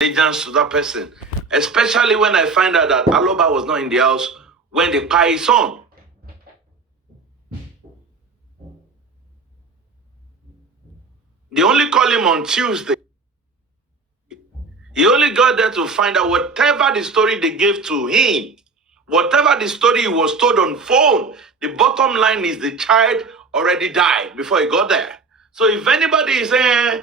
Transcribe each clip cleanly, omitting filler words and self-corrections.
allegiance to that person. Especially when I find out that Aloba was not in the house when they pie his son. They only call him on Tuesday. He only got there to find out whatever the story they gave to him, whatever the story he was told on phone, the bottom line is the child already died before he got there. So if anybody is saying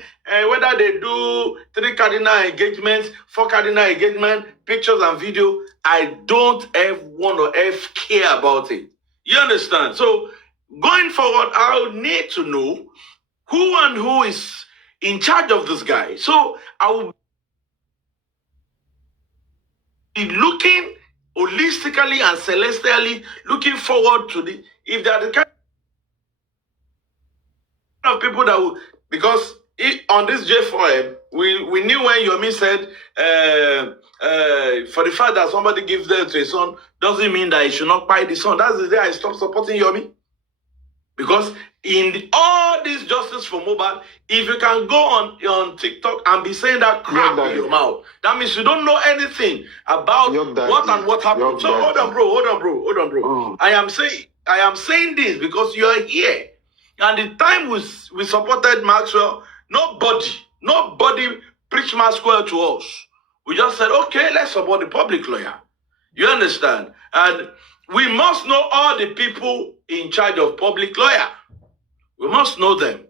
whether they do 3 cardinal engagements, 4 cardinal engagements, pictures and video, I don't ever want to ever care about it. You understand? So going forward, I'll need to know who is in charge of this guy. So I will be looking holistically and celestially, looking forward to if they are the kind of people that will, because on this J4M, we knew when Yomi said for the fact that somebody gives birth to a son doesn't mean that he should not buy the son. That's the day I stopped supporting Yomi. Because in all this justice for mobile, if you can go on TikTok and be saying that crap in your mouth, that means you don't know anything about what happened. So hold on, bro. I am saying this because you are here. And the time we supported Maxwell, nobody preached Maxwell to us. We just said, okay, let's support the public lawyer. You understand? And we must know all the people in charge of public lawyer. We must know them.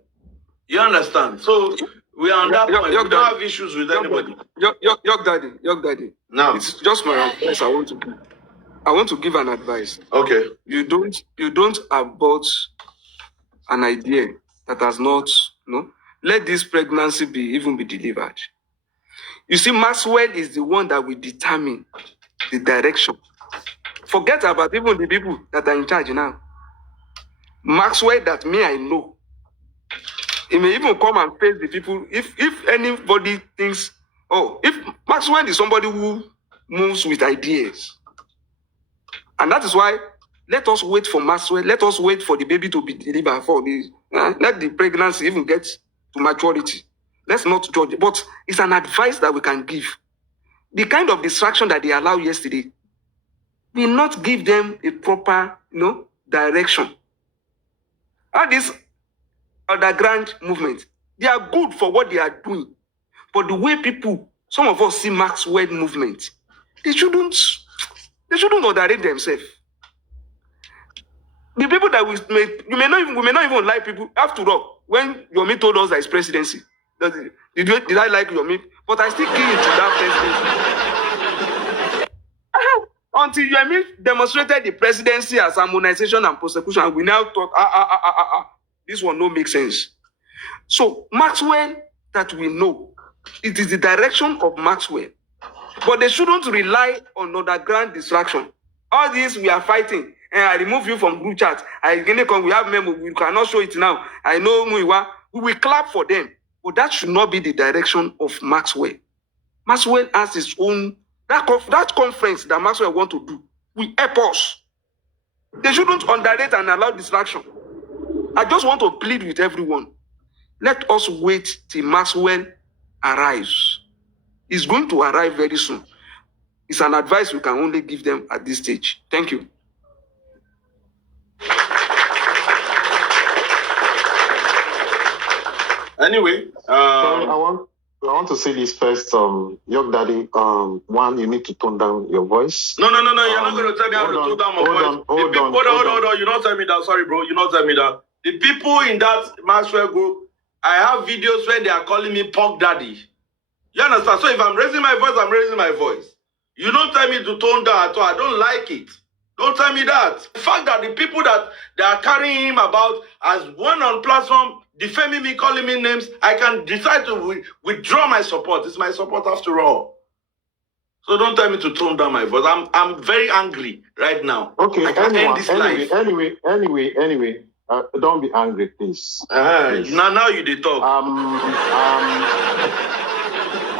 You understand? So we are on that point. We don't have issues with anybody. Your daddy. Now it's just my advice. I want to give an advice. Okay. You don't abort an idea that has not, let this pregnancy be delivered. You see, Maxwell is the one that will determine the direction. Forget about even the people that are in charge now. Maxwell that I know. He may even come and face the people. If anybody thinks, if Maxwell is somebody who moves with ideas. And that is why let us wait for Maxwell. Let us wait for the baby to be delivered. Let the pregnancy even get to maturity. Let's not judge it. But it's an advice that we can give. The kind of distraction that they allowed yesterday will not give them a proper, direction. All this underground movement, they are good for what they are doing. But the way some of us see Maxwell movement, they shouldn't underrate themselves. The people that we may not even like people. After all, when Yomi told us that it's presidency, did I like Yomi? But I still key into that presidency. Until Yomi demonstrated the presidency as harmonization and prosecution, and we now thought, this one no make sense. So Maxwell that we know, it is the direction of Maxwell. But they shouldn't rely on underground distraction. All this we are fighting. I remove you from group chat. We have memo. We cannot show it now. I know we will clap for them. But that should not be the direction of Maxwell. Maxwell has his own, that conference that Maxwell want to do will help us. They shouldn't underrate and allow distraction. I just want to plead with everyone. Let us wait till Maxwell arrives. He's going to arrive very soon. It's an advice we can only give them at this stage. Thank you. Anyway, I want to say this first. Young Daddy, one, you need to tone down your voice. No. You're not going to tell me how to tone down my voice. Hold on. You not tell me that. Sorry, bro. You not tell me that. The people in that Maxwell group, I have videos where they are calling me Punk Daddy. You understand? So if I'm raising my voice, I'm raising my voice. You don't tell me to tone down at all. I don't like it. Don't tell me that. The fact that the people that they are carrying him about as one on platform, defaming me, calling me names, I can decide to withdraw my support. It's my support after all. So don't tell me to tone down my voice. I'm very angry right now. Okay, anyway. Don't be angry, please. Please. Now you did talk.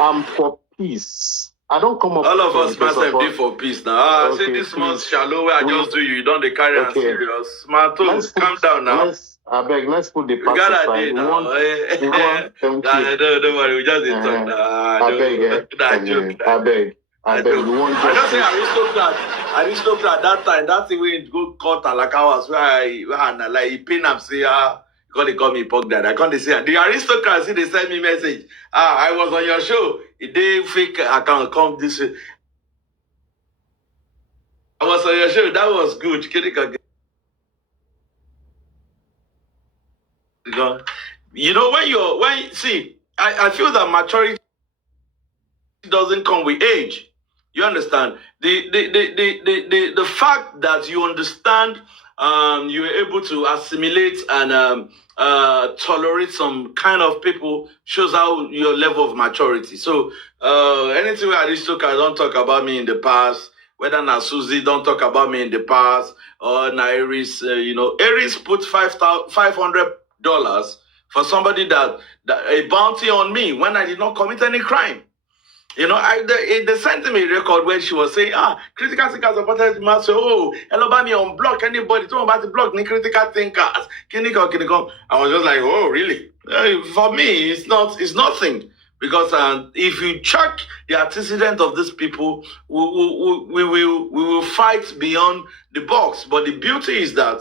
I'm for peace. I don't come up. All of us must have been for peace now. Okay, say this month shallow. I just do you. You don't carry and serious. Smarto, calm down now. I beg, let's put the We past gotta aside. do We now. want, thank you. Don't worry, we just didn't talk. I beg, Nah, joke. I beg, joke. we want I just say justice. aristocrat that time, that thing when go court Alakawas where I like he pain am say because they call me punk dad. I can't say the aristocrat see they send me message. I was on your show. They fake account come this way. I was on your show. That was good. You know I feel that maturity doesn't come with age. You understand the fact that you understand, you are able to assimilate and tolerate some kind of people shows how your level of maturity. So anything where Aristocrat don't talk about me in the past, whether na Susie don't talk about me in the past, or na Aries, Aries put $500 for somebody that a bounty on me when I did not commit any crime. They sent me a record where she was saying, critical thinkers supported me. So, hello, me unblock anybody. Talk about the block, critical thinkers. Kinikon. I was just like, oh, really? For me, it's nothing. Because if you check the antecedent of these people, we will fight beyond the box. But the beauty is that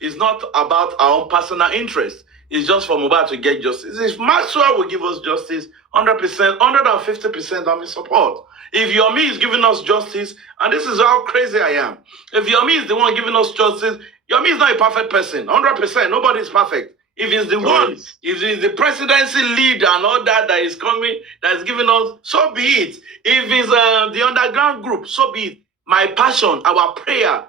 it's not about our own personal interest. It's just for Mohbad to get justice. If Maxwell will give us justice, 100%, 150%, I'm in support. If Yomi is giving us justice, and this is how crazy I am. If Yomi is the one giving us justice, Yomi is not a perfect person. 100%, nobody is perfect. If he's the one, if he's the presidency lead and all that is coming, that is giving us, so be it. If it's the underground group, so be it. My passion, our prayer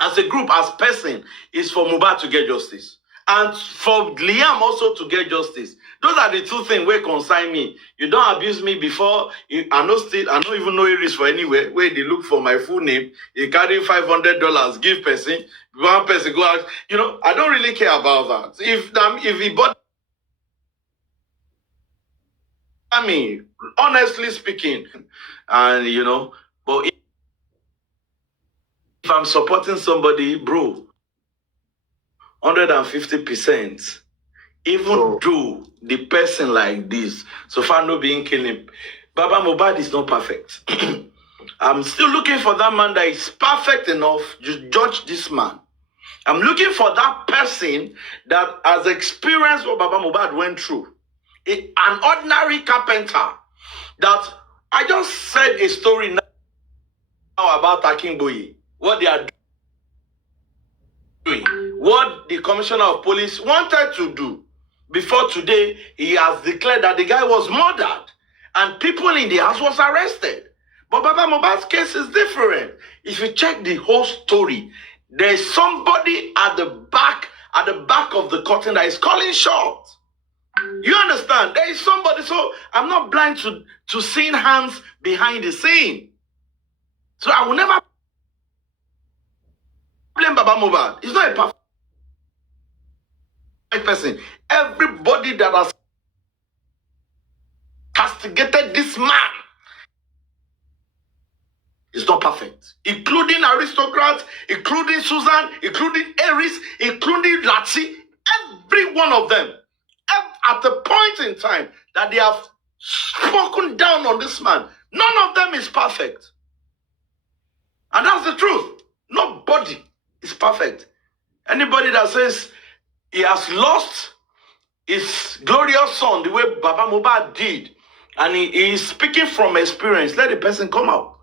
as a group, as person, is for Mohbad to get justice. And for Liam also to get justice. Those are the two things where concern me. You don't abuse me before. I don't even know Aries for anywhere. Where they look for my full name. You carry $500, give person. One person go out. I don't really care about that. If he bought me, honestly speaking, and but if I'm supporting somebody, bro, 150%. Even though the person like this, so far no being killing, Baba Mohbad is not perfect. I'm still looking for that man that is perfect enough to judge this man. I'm looking for that person that has experienced what Baba Mohbad went through. An ordinary carpenter that I just said a story now about Akinboye, what they are doing, what the commissioner of police wanted to do. Before today, he has declared that the guy was murdered and people in the house was arrested. But Baba Mohbad's case is different. If you check the whole story, there's somebody at the back of the curtain that is calling shots. You understand? There is somebody. So I'm not blind to seeing hands behind the scene. So I will never blame Baba Mohbad. He's not a perfect person. Everybody that has castigated this man is not perfect, including aristocrats, including Susan, including Aries, including Lati, every one of them. At the point in time that they have spoken down on this man, none of them is perfect. And that's the truth. Nobody is perfect. Anybody that says he has lost his glorious son the way Baba Mohbad did, and he is speaking from experience, let the person come out.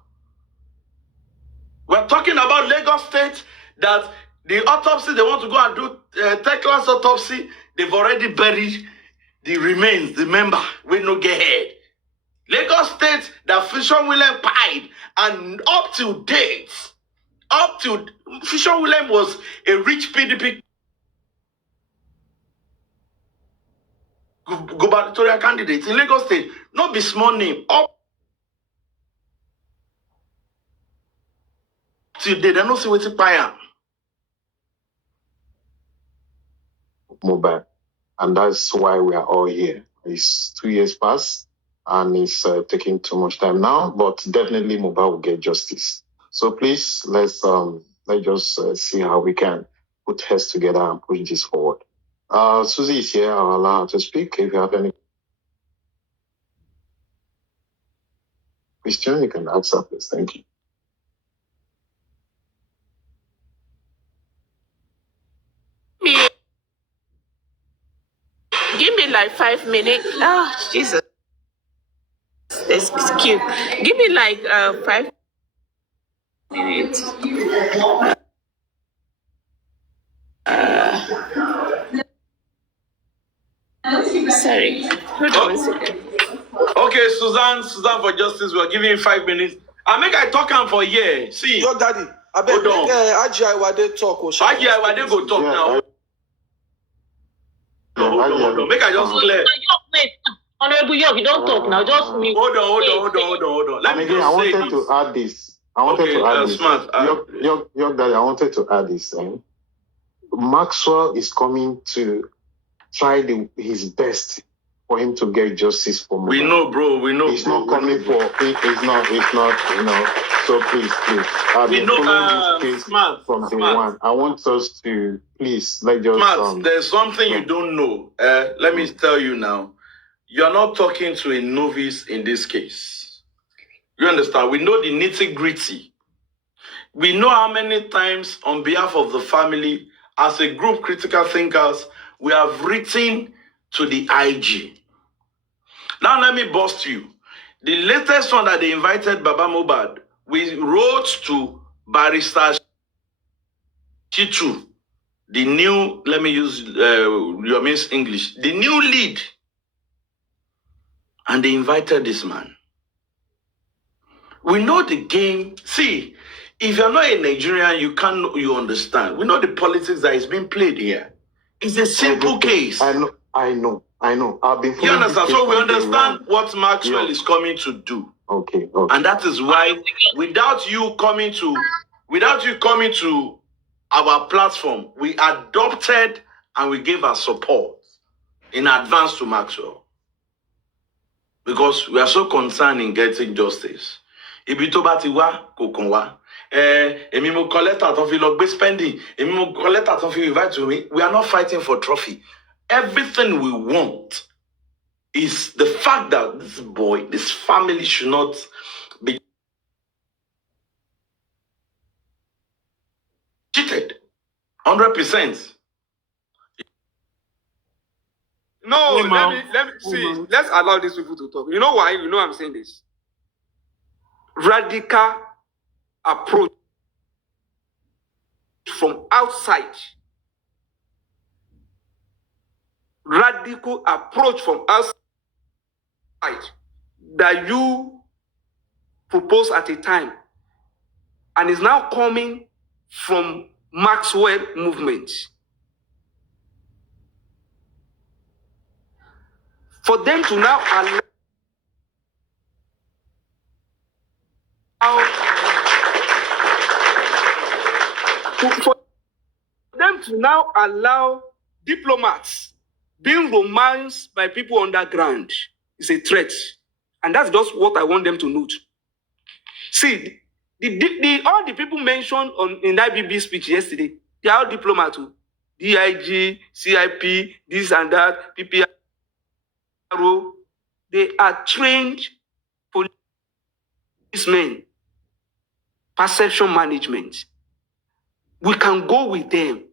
We're talking about Lagos State, that the autopsy, they want to go and do third-class autopsy. They've already buried the remains, the member, we no get head. Lagos State, that Fisher William pied, and up to date, Fisher William was a rich PDP gubernatorial candidate in Lagos State. Not be small name. Up to date, they don't see what's fire. Mohbad. And that's why we are all here. It's 2 years past, and it's taking too much time now, but definitely Mohbad will get justice. So please, let's just see how we can put heads together and push this forward. Susie is here. I'll allow her to speak. If you have any question, you can ask her, please. Thank you. Give me like 5 minutes. Oh, Jesus. It's cute. Give me like 5 minutes. Sorry. Hold on 1 second. Okay, Suzanne for justice. We are giving you 5 minutes. I make I talk him for a year. See. Your daddy. I bet Aji Iwade talk. Aji Iwade go talk now. Hold on. Make I just clear. Wait, Honorable York, you don't talk now. Just me. Hold on. Let me just I say wanted to add this. Smart. Your daddy, I wanted to add this. Maxwell is coming to try his best for him to get justice for Mohbad. We know, bro. We know. He's not coming for it. It's not. So please. I've been following this case from day one. I want us to please let just. There's something you don't know. Let me tell you now. You're not talking to a novice in this case. You understand? We know the nitty-gritty. We know how many times on behalf of the family, as a group critical thinkers, we have written to the IG. Now let me bust you. The latest one that they invited Baba Mohbad, we wrote to Barrister Chitu, the new, let me use your Miss English, the new lead. And they invited this man. We know the game. See, if you're not a Nigerian, you understand. We know the politics that is being played here. It's a simple case. I know. I've been. You understand? So we understand what Maxwell is coming to do. Okay. And that is why, without you coming to our platform, we adopted and we gave our support in advance to Maxwell. Because we are so concerned in getting justice. Ibi tó bá ti wá, kò kàn wá. Èmi mo collect ton fi lọ gbé spending. Èmi mo collect ton fi invite to me. We are not fighting for trophy. Everything we want is the fact that this family should not be cheated. 100%. No, let me see. Let's allow these people to talk. You know why? You know I'm saying this. Radical approach from outside. Radical approach from outside that you propose at a time and is now coming from Maxwell movement. For them to now allow diplomats being romanced by people underground is a threat. And that's just what I want them to note. See, all the people mentioned in that BB speech yesterday, they are all diplomats too. DIG, CIP, this and that, PPR. They are trained policemen, perception management. We can go with them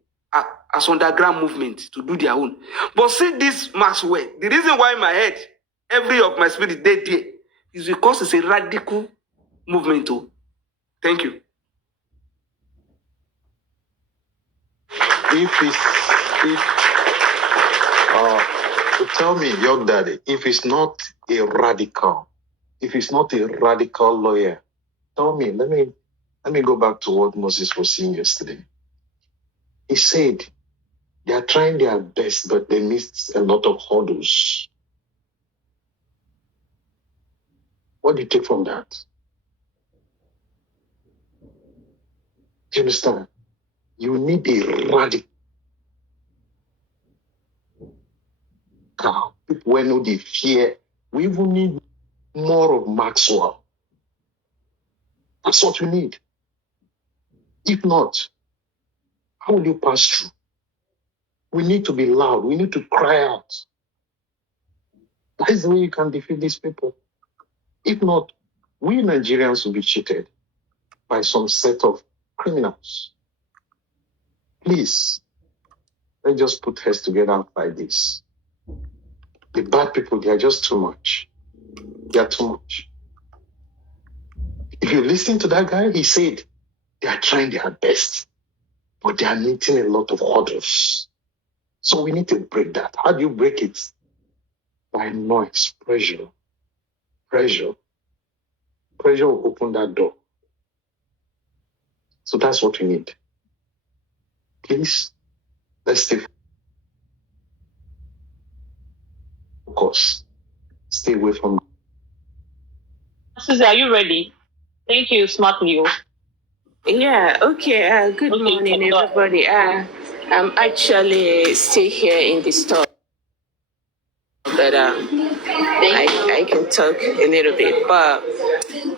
as underground movement to do their own. But see this Maxwell, the reason why my head, every of my spirit dead there, is because it's a radical movement too. Thank you. Tell me, young daddy, if it's not a radical lawyer, tell me, let me go back to what Moses was saying yesterday. He said they are trying their best, but they missed a lot of hurdles. What do you take from that? Do you understand? You need a radical. People who know the fear. We even need more of Maxwell. That's what we need. If not, How will you pass through? We need to be loud. We need to cry out. That is the way you can defeat these people. If not, we Nigerians will be cheated by some set of criminals. Please, let's just put heads together and fight this. The bad people, they are just too much. They are too much. If you listen to that guy, he said they are trying their best, but they are meeting a lot of hurdles. So we need to break that. How do you break it? By noise, pressure. Pressure will open that door. So that's what we need. Please, let's stay focused. Stay away from. Susie, are you ready? Thank you, Smart Leo. Yeah, okay. Good morning, everybody. I'm actually still here in the store, but I can talk a little bit. But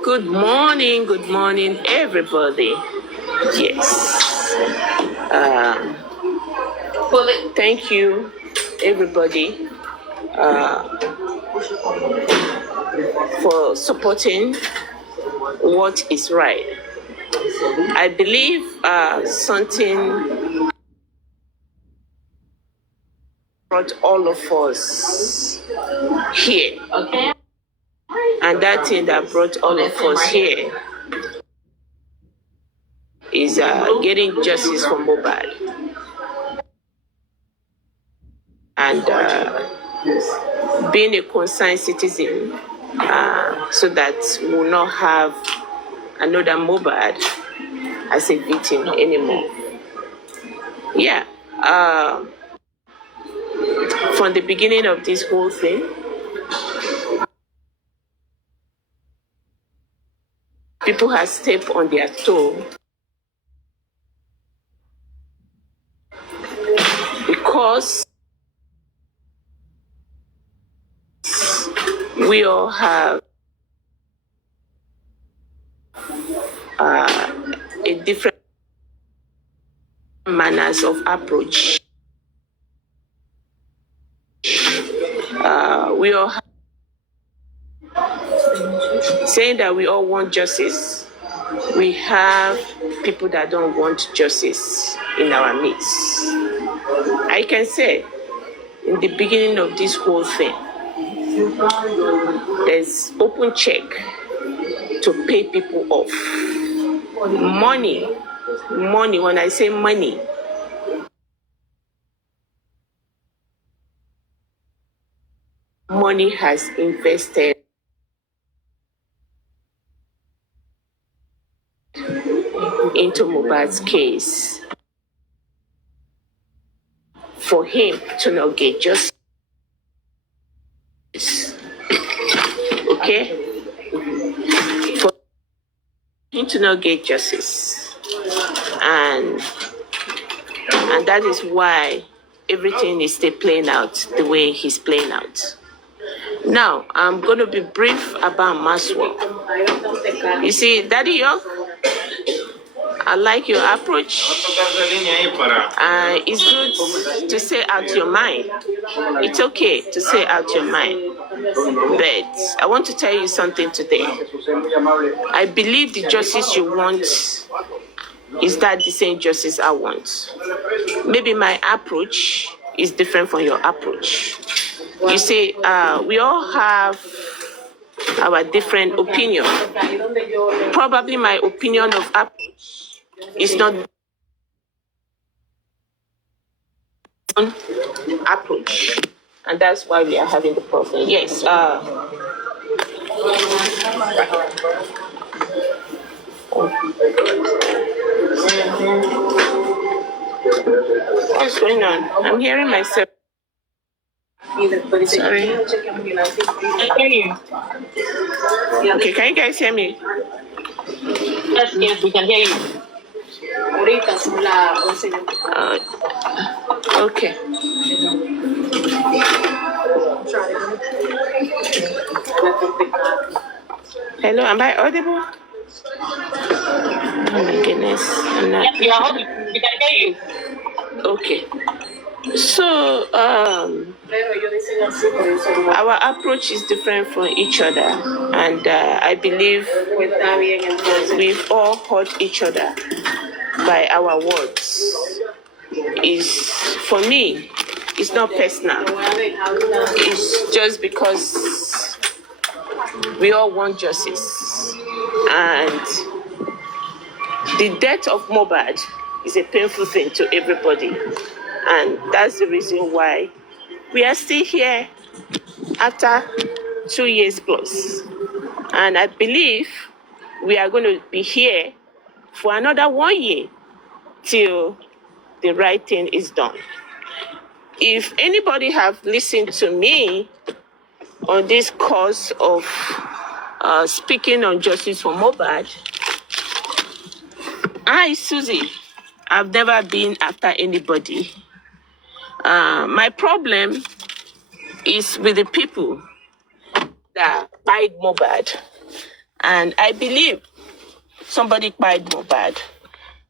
good morning, everybody. Yes. Thank you, everybody, for supporting what is right. I believe something brought all of us here. Okay. And that thing that brought all of us here is getting justice for Mohbad. And being a concerned citizen, so that we will not have another Mohbad as a victim anymore. Yeah. From the beginning of this whole thing, people have stepped on their toe because we all have a different manners of approach. We all have, saying that we all want justice. We have people that don't want justice in our midst. I can say, in the beginning of this whole thing, there's open check to pay people off. Money, when I say money, money has invested into Mohbad's case for him to not get justice. Okay? For him to not get justice. And that is why everything is still playing out the way he's playing out. Now, I'm going to be brief about Maxwell. You see, Daddy York, I like your approach. It's good to say out your mind. It's okay to say out your mind. But I want to tell you something today. I believe the justice you want is that the same justice I want. Maybe my approach is different from your approach. You see, we all have our different opinion. Probably my opinion of approach is not approach, and that's why we are having the problem. Yes. What's going on? I'm hearing myself. Sorry. I hear you. Okay, can you guys hear me? Yes, we can hear you. Okay. Hello, am I audible? Oh my goodness. I'm not. Yes, you are audible. We can hear you. Okay. So our approach is different from each other, and I believe we've all hurt each other by our words. Is for me, it's not personal. It's just because we all want justice, and the death of Mohbad is a painful thing to everybody, and that's the reason why we are still here after 2 years plus. And I believe we are going to be here for another 1 year till the right thing is done. If anybody have listened to me on this course of speaking on justice for Mohbad, I, Susie, I've never been after anybody. My problem is with the people that bite Mohbad. And I believe somebody bite Mohbad.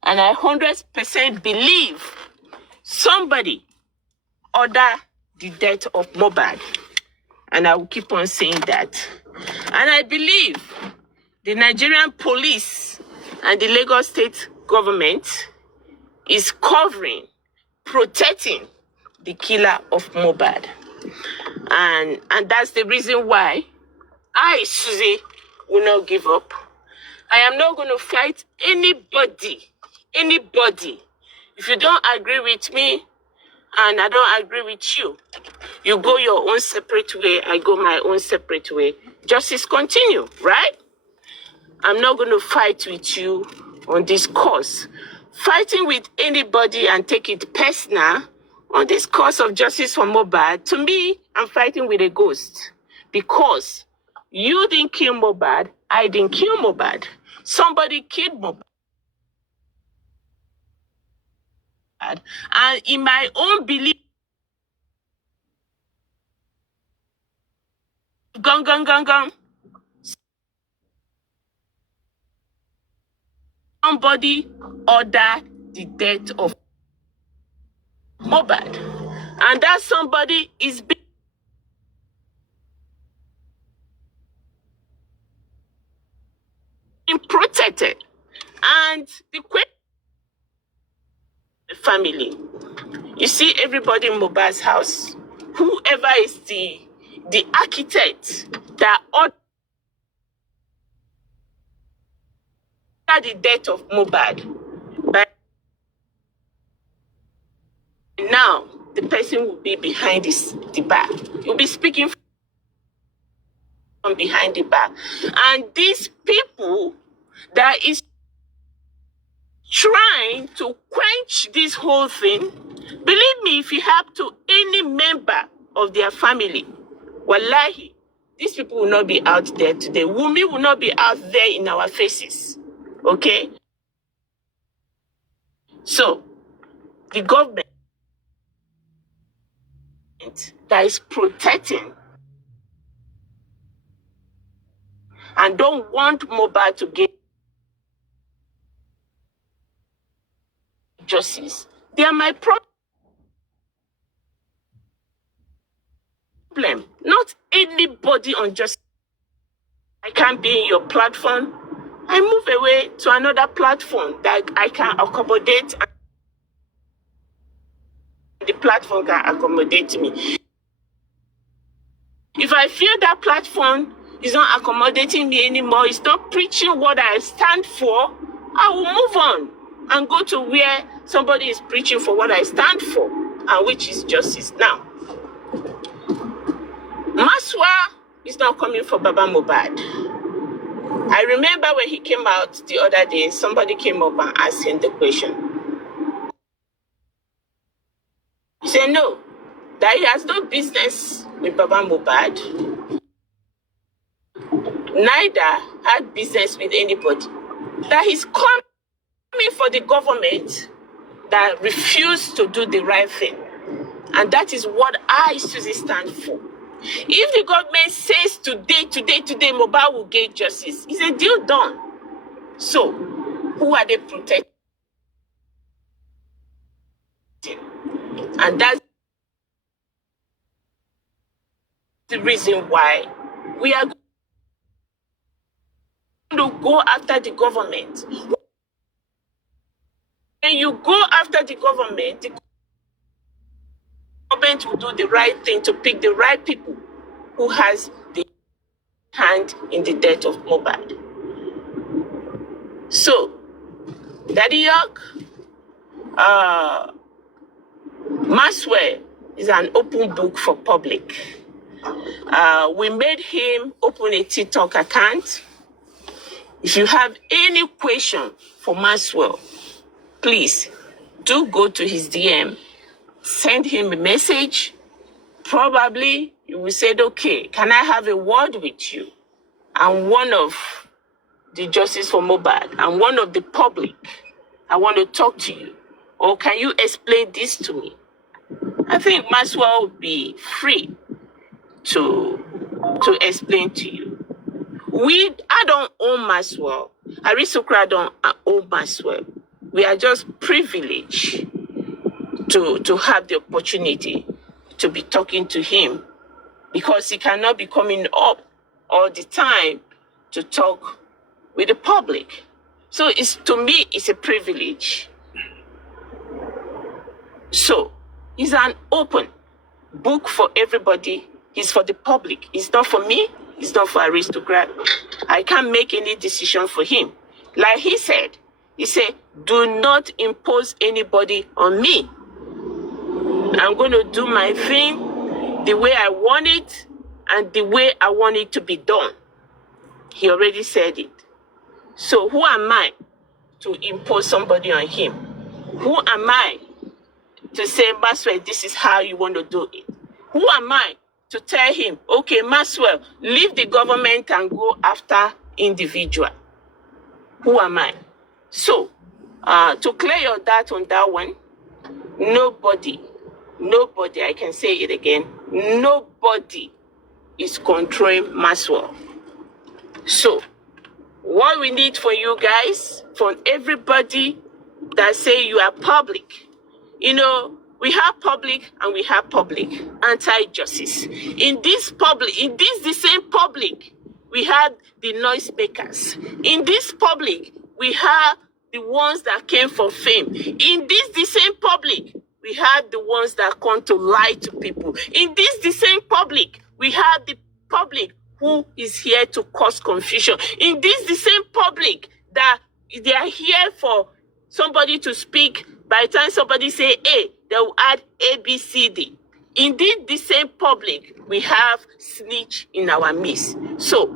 And I 100% believe somebody ordered the death of Mohbad. And I will keep on saying that. And I believe the Nigerian police and the Lagos state government is covering, protecting the killer of Mohbad. And that's the reason why I, Susie, will not give up. I am not going to fight anybody. If you don't agree with me and I don't agree with you, you go your own separate way, I go my own separate way. Justice continue, right? I'm not going to fight with you on this cause. Fighting with anybody and take it personal on this cause of justice for Mohbad, to me, I'm fighting with a ghost. Because you didn't kill Mohbad, I didn't kill Mohbad. Somebody killed Mohbad. And in my own belief, gone. Somebody ordered the death of Mohbad. And that somebody is being protected. And the family, you see everybody in Mohbad's house, whoever is the architect that ordered the death of Mohbad, but now the person will be behind the bar. You'll be speaking from behind the bar. And these people that is trying to quench this whole thing, believe me, if you have to any member of their family, wallahi, these people will not be out there today. Wumi will not be out there in our faces. Okay? So, the government that is protecting and don't want Mohbad to get justice, they are my problem. Not anybody on justice. I can't be in your platform. I move away to another platform that I can accommodate. The platform can accommodate me. If I feel that platform is not accommodating me anymore, it's not preaching what I stand for, I will move on and go to where somebody is preaching for what I stand for, and which is justice. Now, Maswa is not coming for Baba Mohbad. I remember when he came out the other day, somebody came up and asked him the question. He said no, that he has no business with Baba Mohbad. Neither had business with anybody. That he's coming for the government that refused to do the right thing. And that is what I, Susie, stand for. If the government says today, Mohbad will get justice, it's a deal done. So, who are they protecting? And that's the reason why we are going to go after the government. When you go after the government will do the right thing to pick the right people who has the hand in the death of Mohbad. So, Daddy York, Maxwell is an open book for public. We made him open a TikTok account. If you have any question for Maxwell, please do go to his DM, send him a message. Probably you will say, okay, can I have a word with you? I'm one of the Justice for Mohbad. I'm one of the public. I want to talk to you. Or can you explain this to me? I think Maxwell will be free to explain to you. I don't own Maxwell. Aristocrat don't own Maxwell. We are just privileged to have the opportunity to be talking to him, because he cannot be coming up all the time to talk with the public. So to me, it's a privilege. So it's an open book for everybody. It's for the public. It's not for me. It's not for Aristocrat. I can't make any decision for him. Like he said, do not impose anybody on me. I'm going to do my thing the way I want it and the way I want it to be done. He already said it. So who am I to impose somebody on him? Who am I to say, Maxwell, this is how you want to do it? Who am I to tell him, okay, Maxwell, leave the government and go after individual? Who am I? So, to clear your doubt on that one, nobody, I can say it again, nobody is controlling Maxwell. So, what we need for you guys, for everybody that say you are public, we have public and we have public anti-justice. In this the same public, we have the noise makers. In this public, we have the ones that came for fame. In this the same public, we have the ones that come to lie to people. In this the same public, we have the public who is here to cause confusion. In this the same public that they are here for somebody to speak. By the time somebody say A, they will add A, B, C, D. Indeed, the same public, we have snitch in our midst. So,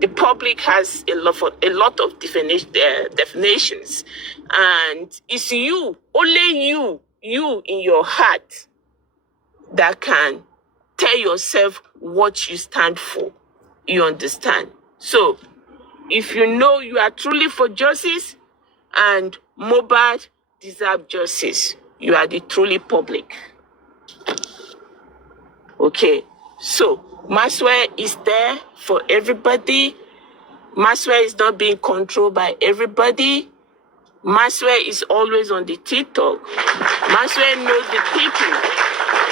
the public has a lot of definitions. And it's you, only you in your heart that can tell yourself what you stand for. You understand? So, if you know you are truly for justice and Mohbad deserve justice, you are the truly public. Okay, so Maxwell is there for everybody. Maxwell is not being controlled by everybody. Maxwell is always on the TikTok. Maxwell knows the people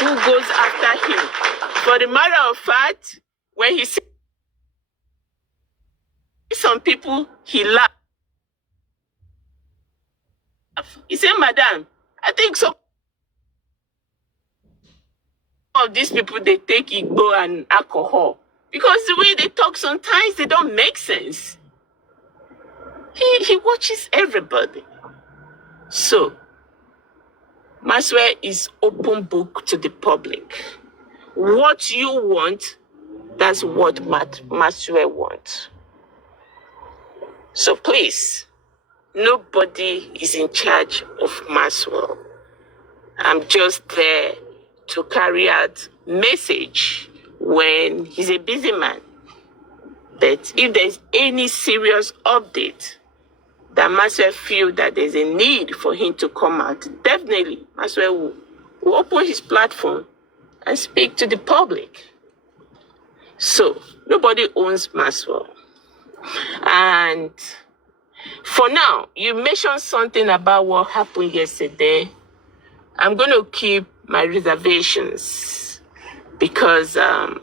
who goes after him. For the matter of fact, when he sees some people, he laughs. He said, Madam, I think some of these people, they take Igbo and alcohol. Because the way they talk sometimes, they don't make sense. He watches everybody. So, Maxwell is open book to the public. What you want, that's what Maxwell wants. So please, nobody is in charge of Maxwell. I'm just there to carry out message when he's a busy man. But if there's any serious update that Maxwell feel that there's a need for him to come out, definitely Maxwell will open his platform and speak to the public. So nobody owns Maxwell. And for now, you mentioned something about what happened yesterday I'm going to keep my reservations because there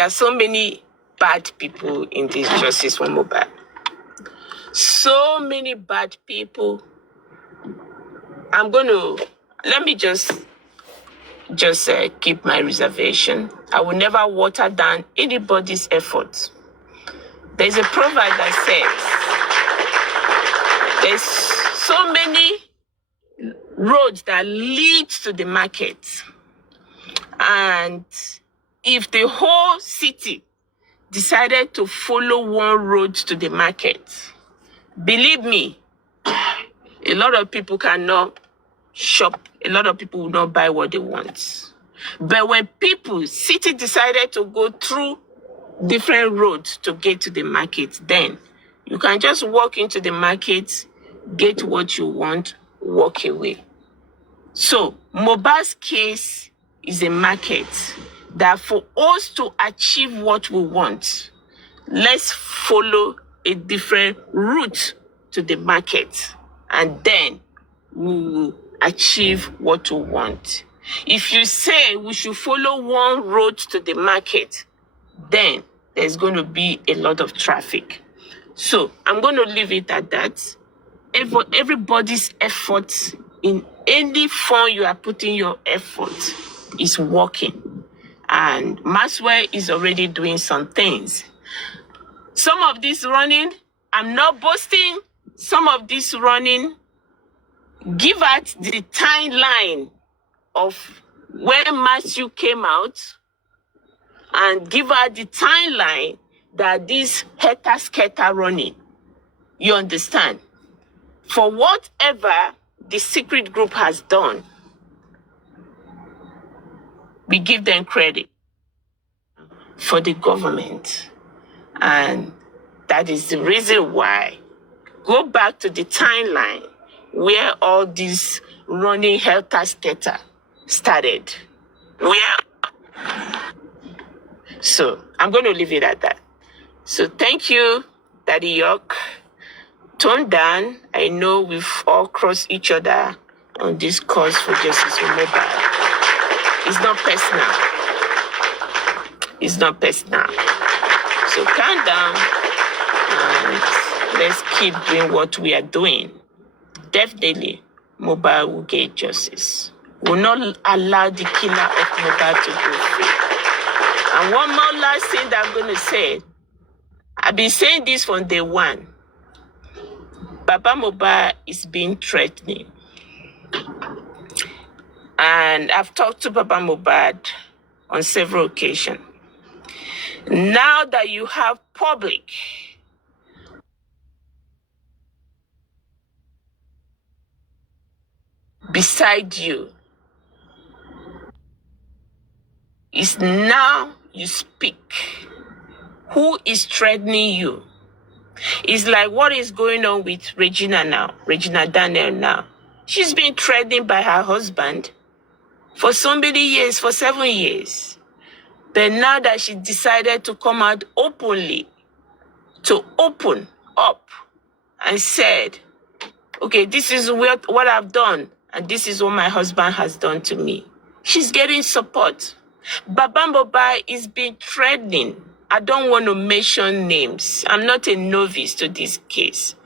are so many bad people in this justice for mobile. So many bad people. Let me just keep my reservation. I will never water down anybody's efforts. There's a proverb that says, there's so many roads that lead to the market. And if the whole city decided to follow one road to the market, believe me, a lot of people cannot shop. A lot of people will not buy what they want. But when city decided to go through different roads to get to the market, then you can just walk into the market, get what you want, walk away. So mobile's case is a market that for us to achieve what we want, let's follow a different route to the market, and then we will achieve what we want. If you say we should follow one road to the market, then there's going to be a lot of traffic. So I'm going to leave it at that. Everybody's effort in any form you are putting your effort is working. And Maxwell is already doing some things. Some of this running, I'm not boasting, some of this running, give out the timeline of when Matthew came out and give out the timeline that this helter-skelter running. You understand? For whatever the secret group has done, we give them credit for the government. And that is the reason why. Go back to the timeline where all this running helter-skelter started. So I'm going to leave it at that. So thank you, Daddy York. Tone down. I know we've all crossed each other on this cause for justice for mobile. It's not personal. It's not personal. So calm down and let's keep doing what we are doing. Definitely, mobile will get justice. We'll not allow the killer of mobile to go free. And one more last thing that I'm going to say. I've been saying this from day one. Baba Mohbad is being threatening. And I've talked to Baba Mohbad on several occasions. Now that you have public beside you, it's now you speak. Who is threatening you? It's like what is going on with Regina now, Regina Daniel now. She's been threatened by her husband for so many years, for 7 years. But now that she decided to come out openly, to open up and said, okay, this is what I've done, and this is what my husband has done to me. She's getting support. Baba Mohbad is being threatening. I don't want to mention names. I'm not a novice to this case.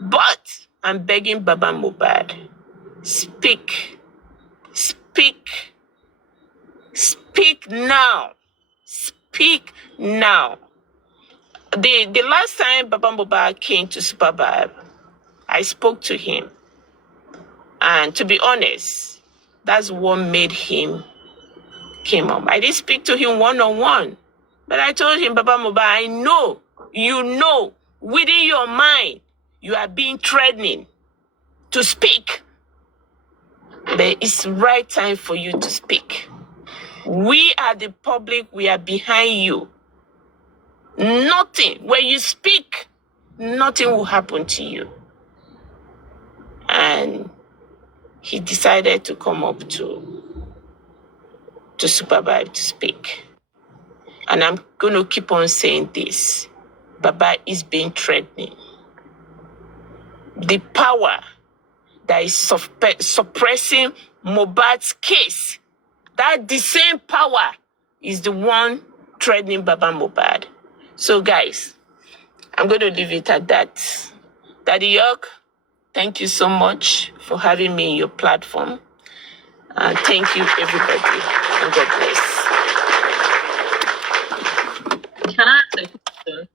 But I'm begging Baba Mohbad, speak. Speak. Speak now. Speak now. The last time Baba Mohbad came to Superbab, I spoke to him. And to be honest, that's what made him came up. I didn't speak to him one-on-one. But I told him, Baba Mohbad, I know, you know, within your mind, you are being threatening to speak. But it's the right time for you to speak. We are the public, we are behind you. Nothing, when you speak, nothing will happen to you. And he decided to come up to Superbab to speak. And I'm going to keep on saying this. Baba is being threatening. The power that is suppressing Mohbad's case. That the same power is the one threatening Baba Mohbad. So guys, I'm going to leave it at that. Daddy York, thank you so much for having me in your platform. Thank you, everybody, and God bless. Can I ask a question?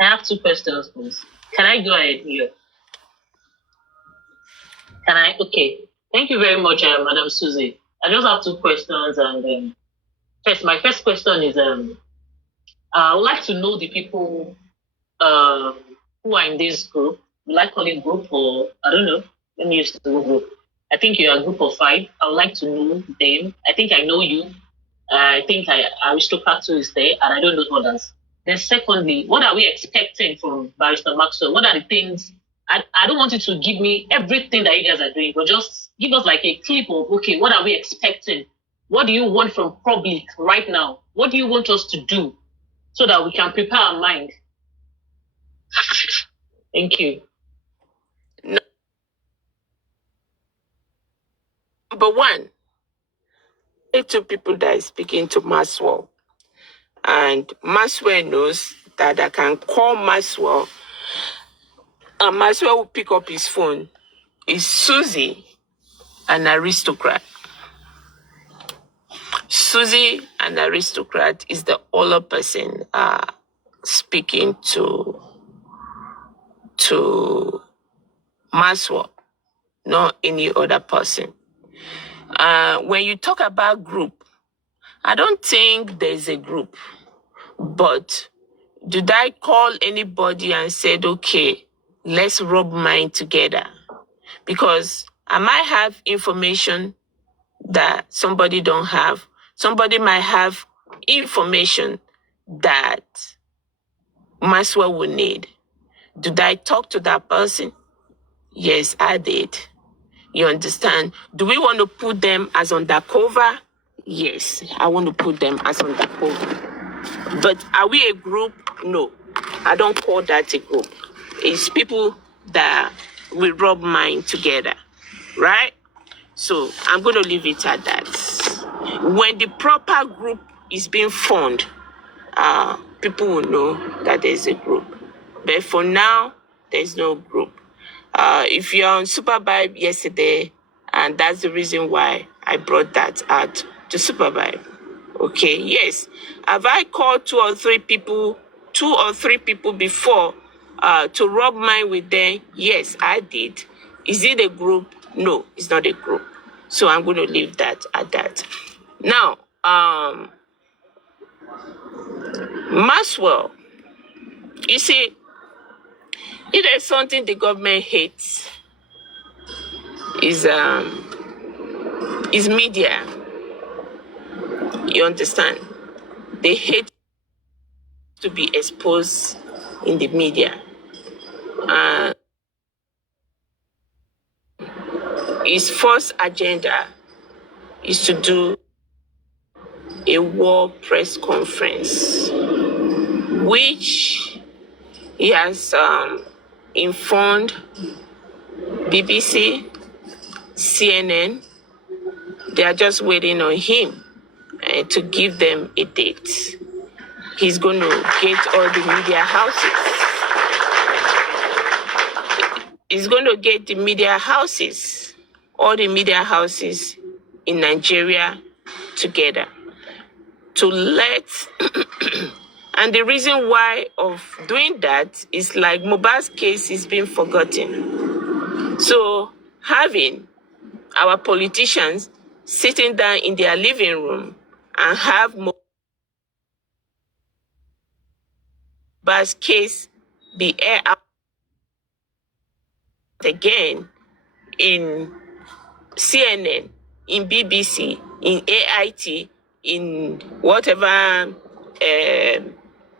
I have two questions, please. Can I go ahead here? Can I? Okay. Thank you very much, Madam Susie. I just have two questions, and first, my first question is, I would like to know the people who are in this group. Would I call it group, or I don't know? Let me use the word group. I think you're a group of 5. I would like to know them. I think I know you. I think Aristocrato is there, and I don't know others. Then secondly, what are we expecting from Barrister Maxwell? What are the things? I don't want you to give me everything that you guys are doing, but just give us like a clip of, okay, what are we expecting? What do you want from public right now? What do you want us to do so that we can prepare our mind? Thank you. Number one, the 2 people that is speaking to Maxwell. And Maxwell knows that I can call Maxwell, and Maxwell will pick up his phone. Is Susie an aristocrat? Susie, an aristocrat, is the older person speaking to Maxwell, not any other person. When you talk about group, I don't think there's a group. But did I call anybody and said, okay, let's rub mind together? Because I might have information that somebody don't have. Somebody might have information that Maxwell will need. Did I talk to that person? Yes, I did. You understand? Do we want to put them as undercover? Yes, I want to put them as undercover. But are we a group? No, I don't call that a group. It's people that we rub mind together, right? So I'm going to leave it at that. When the proper group is being formed, people will know that there's a group. But for now, there's no group. If you're on Supervibe yesterday, and that's the reason why I brought that out to Supervibe. Okay, yes. Have I called 2 or 3 people before to rub mind with them? Yes, I did. Is it a group? No, it's not a group. So I'm going to leave that at that. Now, Maxwell, you see, if there's something the government hates, is media. You understand? They hate to be exposed in the media. His first agenda is to do a war press conference, which he has informed BBC, CNN. They are just waiting on him to give them a date. He's going to get all the media houses. He's going to get the media houses, all the media houses in Nigeria together to let... And the reason why of doing that is like Mohbad's case is being forgotten. So having our politicians sitting down in their living room and have Mohbad's case be aired out again in CNN, in BBC, in AIT, in whatever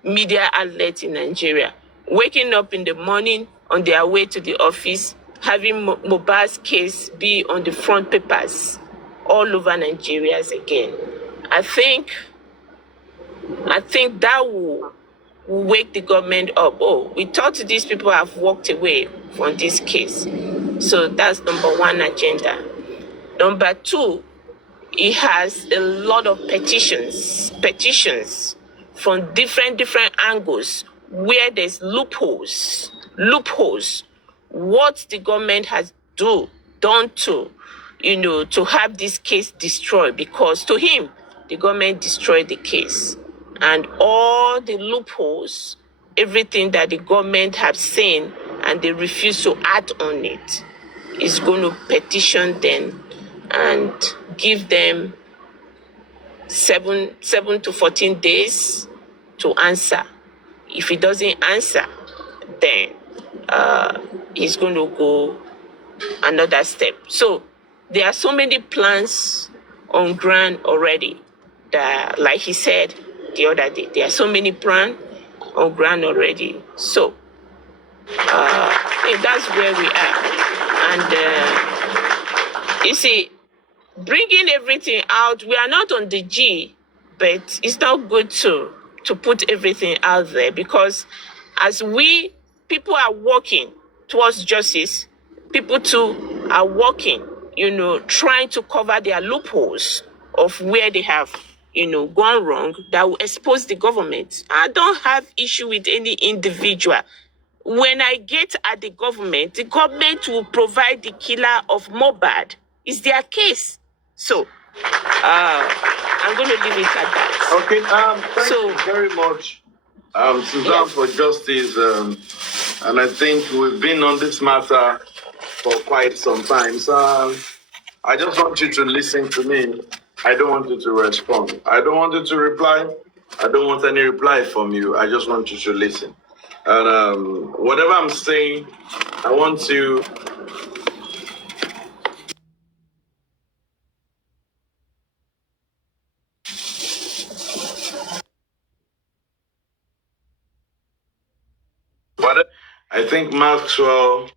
media outlet in Nigeria, waking up in the morning on their way to the office, having Mohbad's case be on the front papers all over Nigeria again. I think that will will wake the government up. Oh, we thought these people have walked away from this case. So that's number one agenda. Number two, he has a lot of petitions from different angles where there's loopholes. What the government has done to, to have this case destroyed, because to him, the government destroyed the case. And all the loopholes, everything that the government have seen and they refuse to act on it, is going to petition them and give them 7 to 14 days to answer. If he doesn't answer, then he's going to go another step. So there are so many plans on ground already that, like he said the other day, there are so many plans on ground already. So that's where we are. And you see, bringing everything out, we are not on the G, but it's not good to put everything out there, because as people are working towards justice, people too are working, trying to cover their loopholes of where they have, gone wrong, that will expose the government. I don't have issue with any individual. When I get at the government will provide the killer of Mohbad. It's their case. So, I'm going to leave it at that. Okay, thank you very much, Suzanne, Yes. for justice. And I think we've been on this matter for quite some time. So I just want you to listen to me. I don't want you to respond. I don't want you to reply. I don't want any reply from you. I just want you to listen. And whatever I'm saying, I want to. But I think Maxwell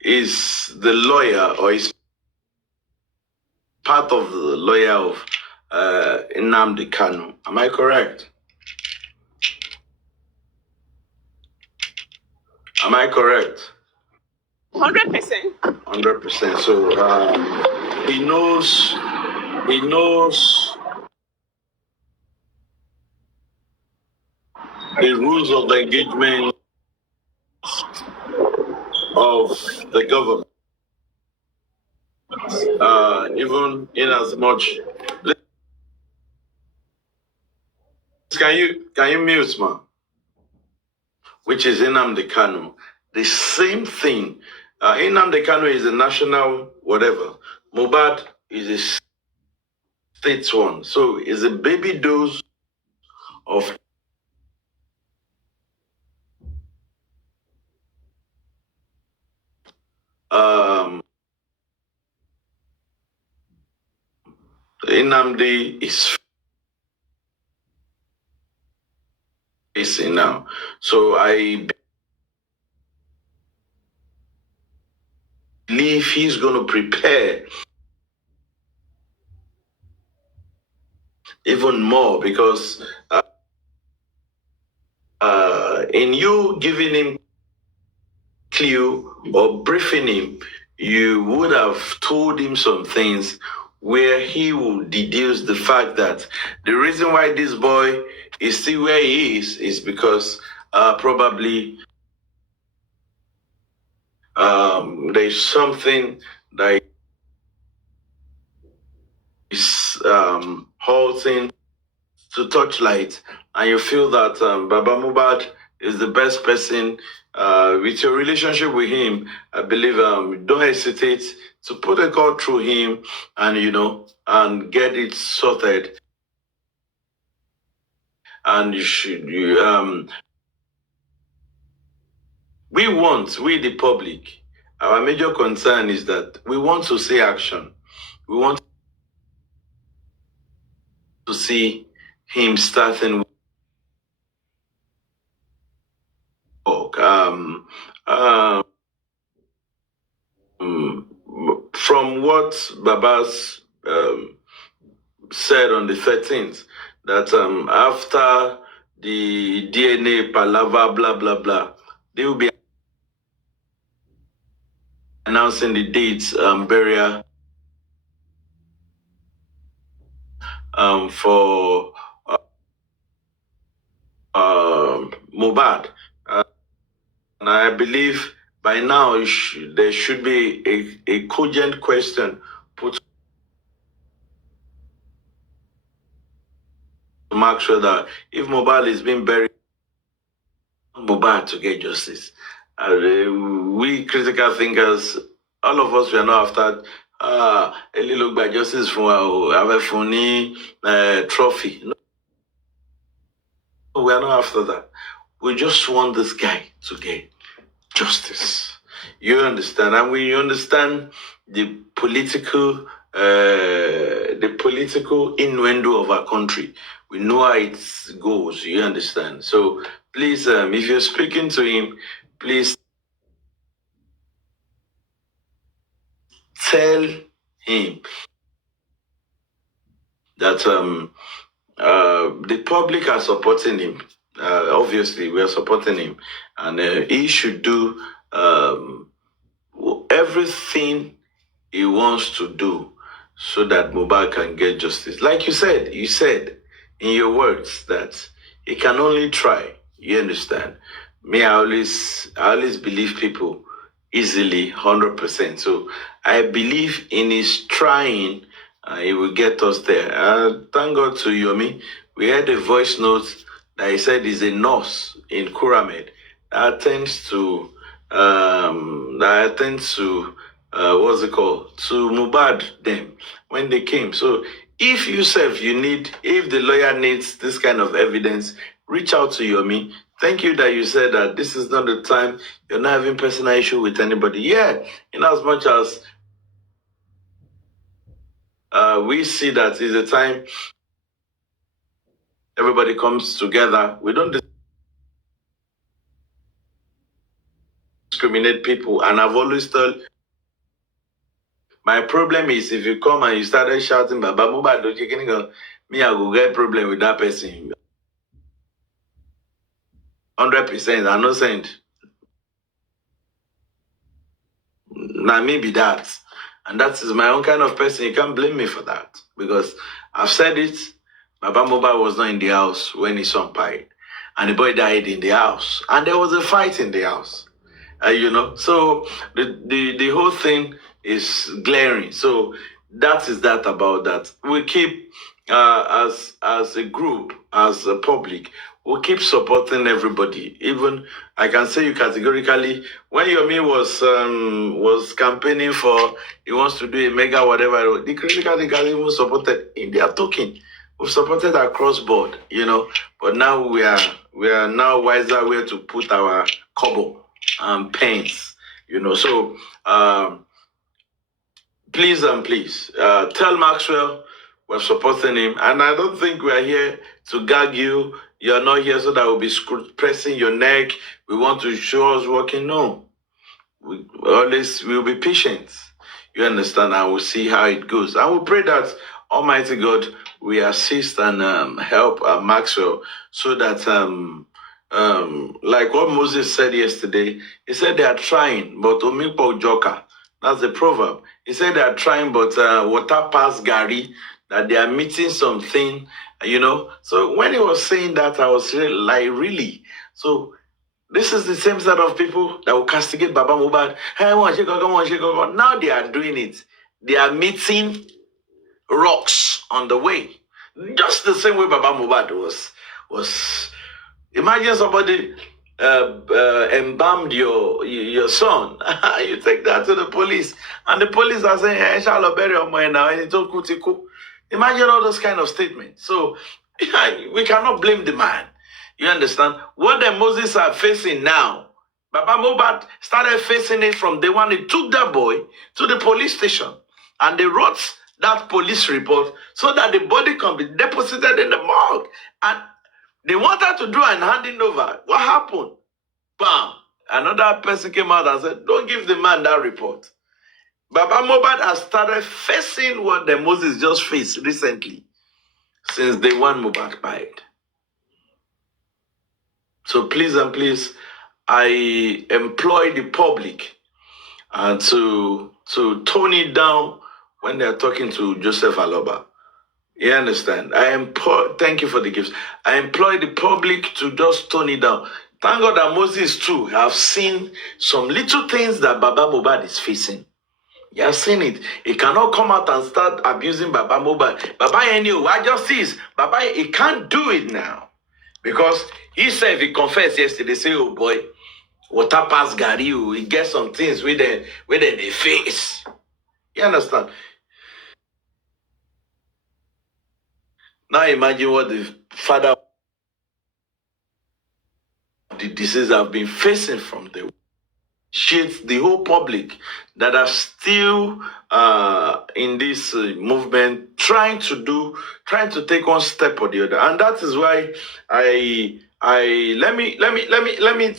is the lawyer, or is part of the lawyer of Nnamdi Kanu. Am I correct? Am I correct? 100%. 100%. So he knows the rules of the engagement of the government. Even in as much. Can you mute, man? Which is Nnamdi Kanu. The same thing. Nnamdi Kanu is a national whatever. Mohbad is a state one. So it's a baby dose of Nnamdi is facing now. So I believe he's going to prepare even more, because in you giving him clue or briefing him, you would have told him some things where he will deduce the fact that the reason why this boy is still where he is because probably there's something that is halting to touchlight, and you feel that Baba Mohbad is the best person with your relationship with him. I believe don't hesitate to put a call through him, and and get it sorted. And we the public, our major concern is that we want to see action. We want to see him starting work. From from what Babas said on the 13th, that after the DNA palaver, blah, blah, blah, they will be announcing the dates, burial for Mohbad. And I believe by now there should be a cogent question put to make sure that if Mohbad is being buried, Mohbad to get justice. We critical thinkers, all of us, we are not after a little by justice for our funny trophy. No, we are not after that. We just want this guy to get justice. You understand? And we understand the political innuendo of our country. We know how it goes. You understand? So please, if you're speaking to him, please tell him that the public are supporting him. Obviously, we are supporting him, and he should do everything he wants to do so that Mohbad can get justice. Like you said in your words that he can only try. You understand? Me, I always believe people easily, 100%. So I believe in his trying, he will get us there. Thank God to Yomi. We had a voice note that he said he's a nurse in Kuramed that attends to what's it called, to Mohbad them when they came. So if if the lawyer needs this kind of evidence, reach out to Yomi. Thank you that you said that this is not the time, you're not having personal issue with anybody. Yeah, in as much as we see that is a time everybody comes together. We don't discriminate people. And I've always told, my problem is if you come and you started shouting, Baba Mohbad, me, I will get problem with that person. 100%, I'm not saying. Now, maybe that. And that is my own kind of person. You can't blame me for that. Because I've said it, Baba Mohbad was not in the house when his son died. And the boy died in the house. And there was a fight in the house. So the whole thing is glaring. So that is that about that. We keep, as a group, as a public, we'll keep supporting everybody. Even I can say you categorically, when Yomi was campaigning for, he wants to do a mega whatever, the critical thinkers even supported in their token. We've supported across board, but now we are now wiser where to put our kobo and pens, So please tell Maxwell we're supporting him, and I don't think we're here to gag you. You're not here so that we'll be pressing your neck. We want to show us working. No, we'll be patient. You understand? And we'll see how it goes. And we pray that Almighty God will assist and help Maxwell so that like what Moses said yesterday, he said they are trying, but Omipo Joka, that's the proverb. He said they are trying, but water pass Gary, that they are meeting something, So when he was saying that, I was really? So this is the same set of people that will castigate Baba Mohbad. Hey, now they are doing it. They are meeting rocks on the way. Just the same way Baba Mohbad was. Imagine somebody embalmed your son. You take that to the police, and the police are saying, "Hey, shall bury your man now?" And it's all kutiku. Imagine all those kind of statements. So we cannot blame the man. You understand what the Moses are facing now? Baba Mohbad started facing it from day one. He took that boy to the police station, and they wrote that police report so that the body can be deposited in the morgue. And they wanted to do an handing over. What happened? Bam! Another person came out and said, "Don't give the man that report." Baba Mohbad has started facing what the Moses just faced recently, since day one Mohbad died. So please and please, I employ the public to tone it down when they are talking to Joseph Aloba. You understand? Thank you for the gifts. I employ the public to just tone it down. Thank God that Moses too have seen some little things that Baba Mohbad is facing. You have seen it. He cannot come out and start abusing Baba Mohbad. Baba anyway, why justice? Baba, he can't do it now. Because he said if he confessed yesterday, say, oh boy, water pass Gary, he get some things with the face. You understand? Now imagine what the father of the deceased have been facing from the shit, the whole public that are still in this movement, trying to take one step or the other, and that is why let me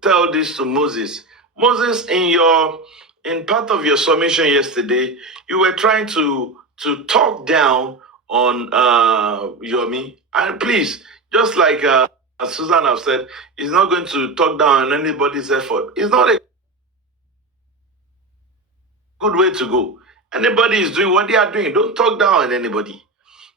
tell this to Moses. Moses, in part of your submission yesterday, you were trying to talk down on Yomi, and please, just like as Susan have said, he's not going to talk down on anybody's effort. It's not a good way to go. Anybody is doing what they are doing. Don't talk down on anybody.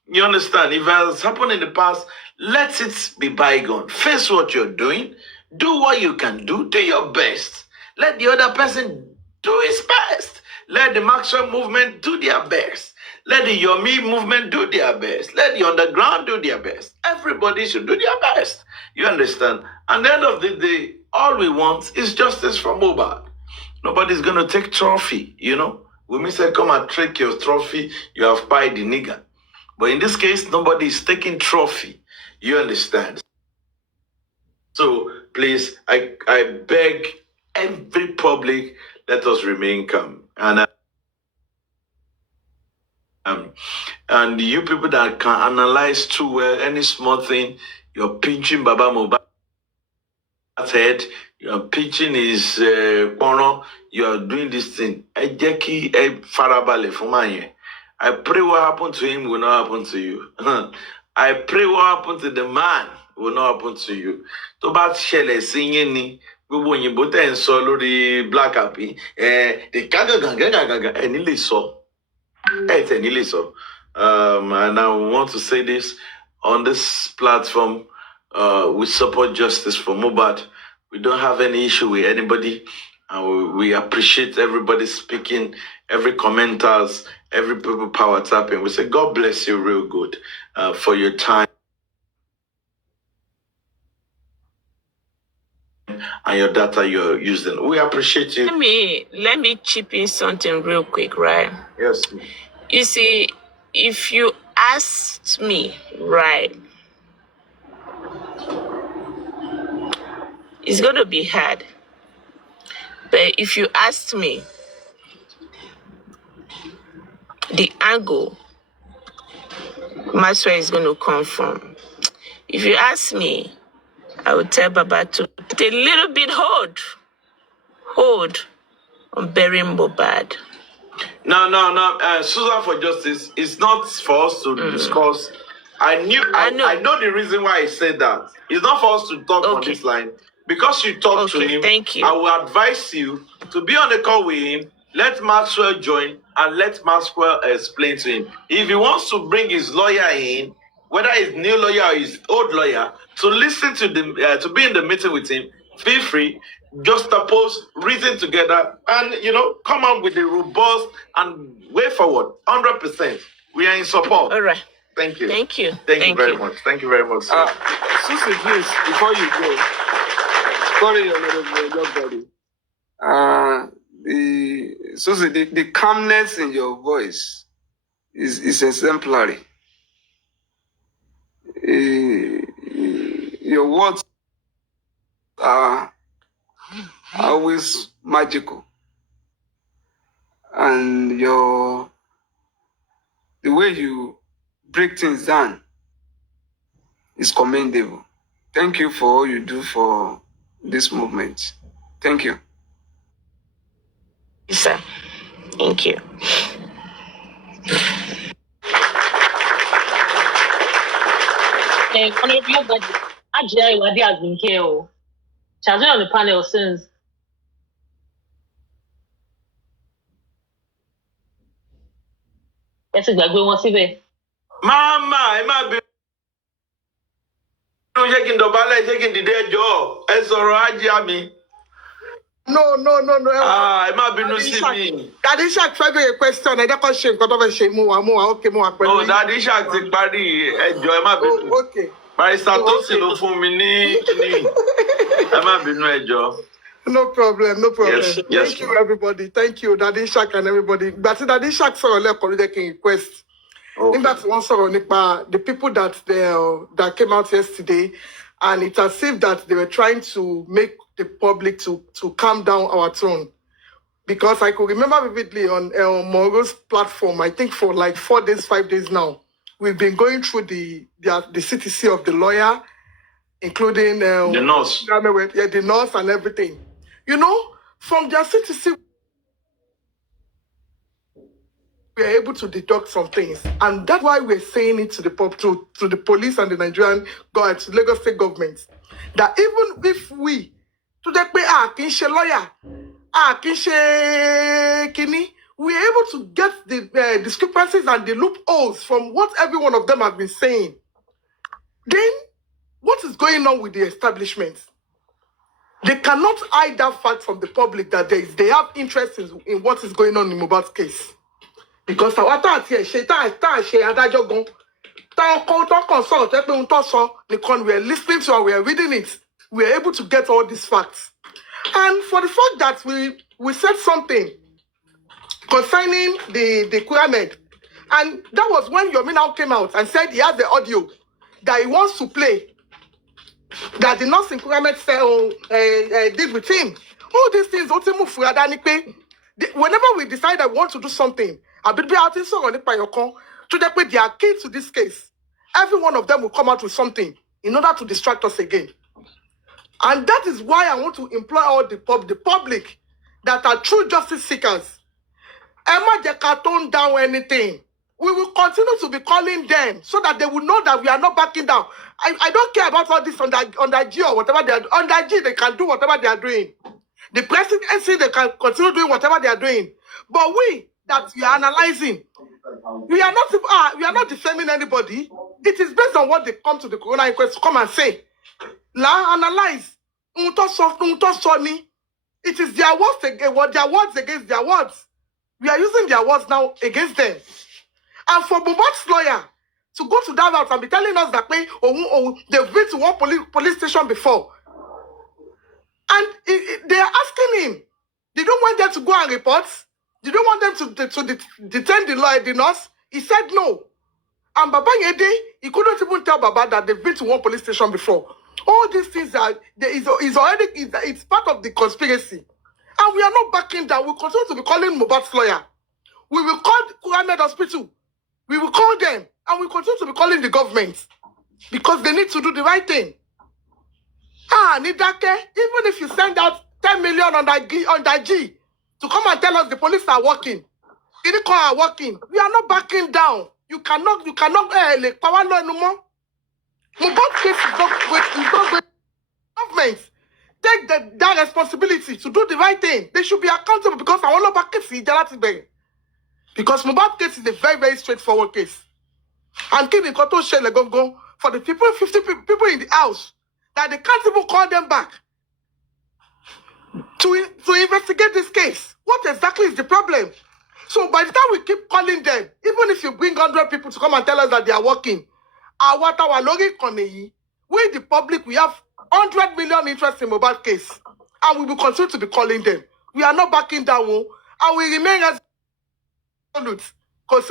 You understand? If it has happened in the past, let it be bygone. Face what you're doing. Do what you can do. Do your best. Let the other person do his best. Let the Maxwell movement do their best. Let the Yomi movement do their best. Let the underground do their best. Everybody should do their best. You understand? At the end of the day, all we want is justice for Mohbad. Nobody's going to take trophy, you know. Women said, come and take your trophy. You have pied the nigger. But in this case, nobody is taking trophy. You understand? So please, I beg every public, let us remain calm. And you people that can analyze too well any small thing, you're pinching Baba Mohbad's head, you're pinching his corner, you are doing this thing. I pray what happened to him will not happen to you. I pray what happened to the man will not happen to you. Tó bá ṣẹlẹ̀ sí yín ni gbogbo òyìnbó tẹ̀ ń sọ lórí Black Happy, the gàgàgàgàgàgà ẹni lè sọ. Ẹni lè sọ. And I want to say this on this platform, we support justice for Mohbad. We don't have any issue with anybody. We appreciate everybody speaking, every commenters, every people power tapping. We say, God bless you real good for your time and your data you're using. We appreciate you. Let me chip in something real quick, right? Yes. You see, if you asked me, right, it's going to be hard. But if you asked me, the angle Maxwell is going to come from, if you ask me, I would tell Baba to put a little bit hold on burying Mohbad. No. Susan for Justice, it's not for us to discuss. I know the reason why I said that. It's not for us to talk on this line. Because you talked to him, thank you. I will advise you to be on the call with him. Let Maxwell join and let Maxwell explain to him. If he wants to bring his lawyer in, whether his new lawyer or his old lawyer, to listen to to be in the meeting with him, feel free. Just oppose, reason together, and come out with a robust and way forward. 100%. We are in support. All right. Thank you. Thank you. Thank you very much. Thank you very much. Sir. Susie, please, before you go, sorry, Susie, the calmness in your voice is exemplary. Your words are always magical, and the way you break things down is commendable. Thank you for all you do for this movement. Thank you. Sir, Thank you. Honorable Ajay Iwadi has been here. She has been on the panel since. Yes, ìgbàgbé wọn síbẹ̀. Mama, ẹ má bínú, ṣé kí n dọ̀bálẹ̀, ṣé kí n dìde ẹjọ́, ẹ sọ̀rọ̀ ajá mi. No. Ẹ má bínú sí mi. Daddy Shark fẹ́ bèrè question. Ẹ jẹ́ kó ṣe nǹkan tó fẹ́ ṣe. Mo wà, okay, mo wà pẹ̀lú. No, Daddy Shark ti parí ẹjọ́, ẹ má bínú. Oh, okay. Barrister Tosin ló fún mi ní kíní. Ẹ má bínú ẹjọ́. No problem. Yes, Thank you, everybody. Thank you, Daddy Shark and everybody. But Daddy Shark sọ̀rọ̀ lẹ́kọ̀ọ́ ló jẹ́ kí n request. Nígbà tí wọ́n sọ̀rọ̀ nípa the people that came out yesterday, and it's as if that they were trying to make the public to calm down our tone. Because I could remember vividly on Moro's platform, I think for like 4 days, 5 days now, we've been going through the CTC of the lawyer, including The nurse. The nurse and everything. You know, from their CTC, we are able to deduct some things, and that's why we're saying it to the to the police and the Nigerian government, to Lagos State government, that even if we to that way lawyer, we're able to get the discrepancies and the loopholes from what every one of them have been saying. Then, what is going on with the establishment? They cannot hide that fact from the public that they have interest in what is going on in Mohbad's case. Because our we are listening to and we are reading it, we are able to get all these facts. And for the fact that we said something concerning the pyramid, and that was when Yomi now came out and said he has the audio that he wants to play, that the nurse in pyramid did with him. All these things, whenever we decide that we want to do something, to they are key to this case. Every one of them will come out with something in order to distract us again. And that is why I want to employ all the public that are true justice seekers. Emma Jeka tone down anything. We will continue to be calling them so that they will know that we are not backing down. I don't care about all this under G or whatever they are doing. Under G, they can do whatever they are doing. The presidency, they can continue doing whatever they are doing. But we that we are analyzing, we are not defaming anybody. It is based on what they come to the Corona Inquest to come and say. La analyze. It is their words against their words. We are using their words now against them. And for Mohbad's lawyer to go to that house and be telling us that they've been to one police station before. And they are asking him, they don't want them to go and report. They don't want them to detain the nurse. He said no. And Baba Yede, he couldn't even tell Baba that they've been to one police station before. All these things it's part of the conspiracy. And we are not backing down. We continue to be calling Mohbad's lawyer. We will call Ahmed Hospital. We will call them. And we continue to be calling the government. Because they need to do the right thing. Nidake, even if you send out 10 million on that G to come and tell us the police are working, are working, we are not backing down. You cannot like power law no more. Mohbad's case is not great. Government take that responsibility to do the right thing. They should be accountable because I want to back case because Mohbad's case is a very, very straightforward case. And for the 50 people in the house, that they can't even call them back to investigate this case. What exactly is the problem? So by the time we keep calling them, even if you bring 100 people to come and tell us that they are working, we the public, we have 100 million interest in Mohbad case. And we will continue to be calling them. We are not backing down. And we remain as because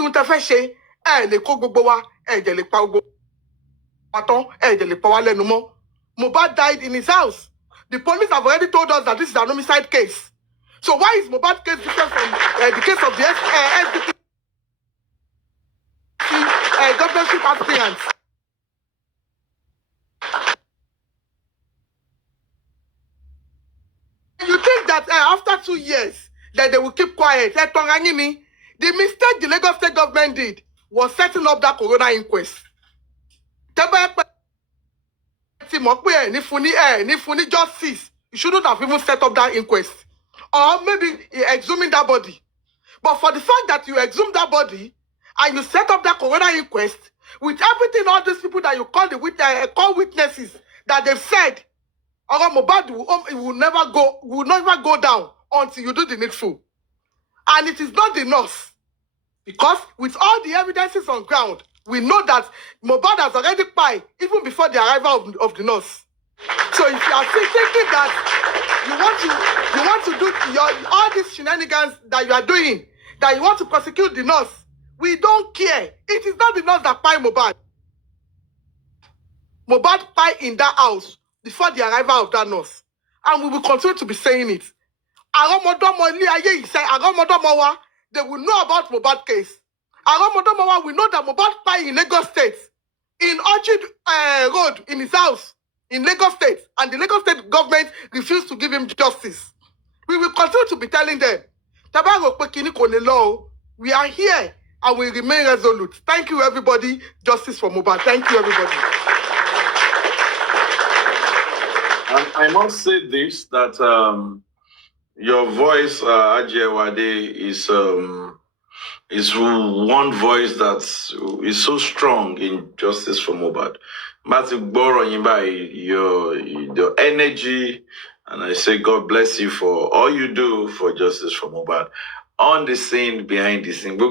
Mohbad died in his house. The police have already told us that this is an homicide case. So why is Mohbad's case different from the case of the SDP governorship aspirants? You think that after 2 years, that they will keep quiet. The mistake the Lagos State government did was setting up that corona inquest. Justice, you shouldn't have even set up that inquest. Or maybe exhuming that body. But for the fact that you exhumed that body and you set up that corona inquest with everything, all these people that you call witnesses that they've said, Mohbad will never go down until you do the needful. And it is not enough. Because with all the evidences on ground, we know that Mohbad has already died even before the arrival of the nurse. So if you are thinking that you want to do all these shenanigans that you are doing, that you want to prosecute the nurse, we don't care. It is not the nurse that died Mohbad. Mohbad died in that house before the arrival of that nurse. And we will continue to be saying it. They will know about Mohbad case. We know that Mohbad died in Lagos State, in Orchard Road, in his house, in Lagos State, and the Lagos State government refused to give him justice. We will continue to be telling them, we are here and we remain resolute. Thank you, everybody. Justice for Mohbad. Thank you, everybody. I must say this, that your voice, Ajewade, is one voice that is so strong in justice for Mohbad. Your energy, and I say God bless you for all you do for justice for Mohbad. On the scene, behind the scene, you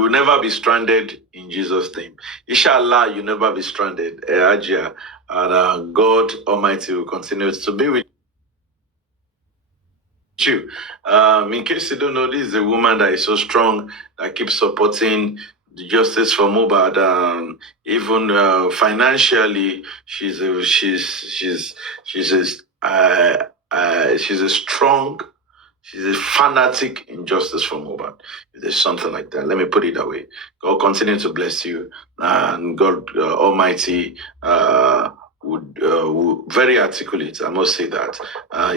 will never be stranded in Jesus' name. Inshallah, you'll never be stranded, Ajia, and God Almighty will continue to be with you. In case you don't know, this is a woman that is so strong, that keeps supporting the justice for Mohbad. Even financially, she's a strong. She's a fanatic in justice for Mohbad. If there's something like that, let me put it that way. God continue to bless you, and God Almighty would very articulate. I must say that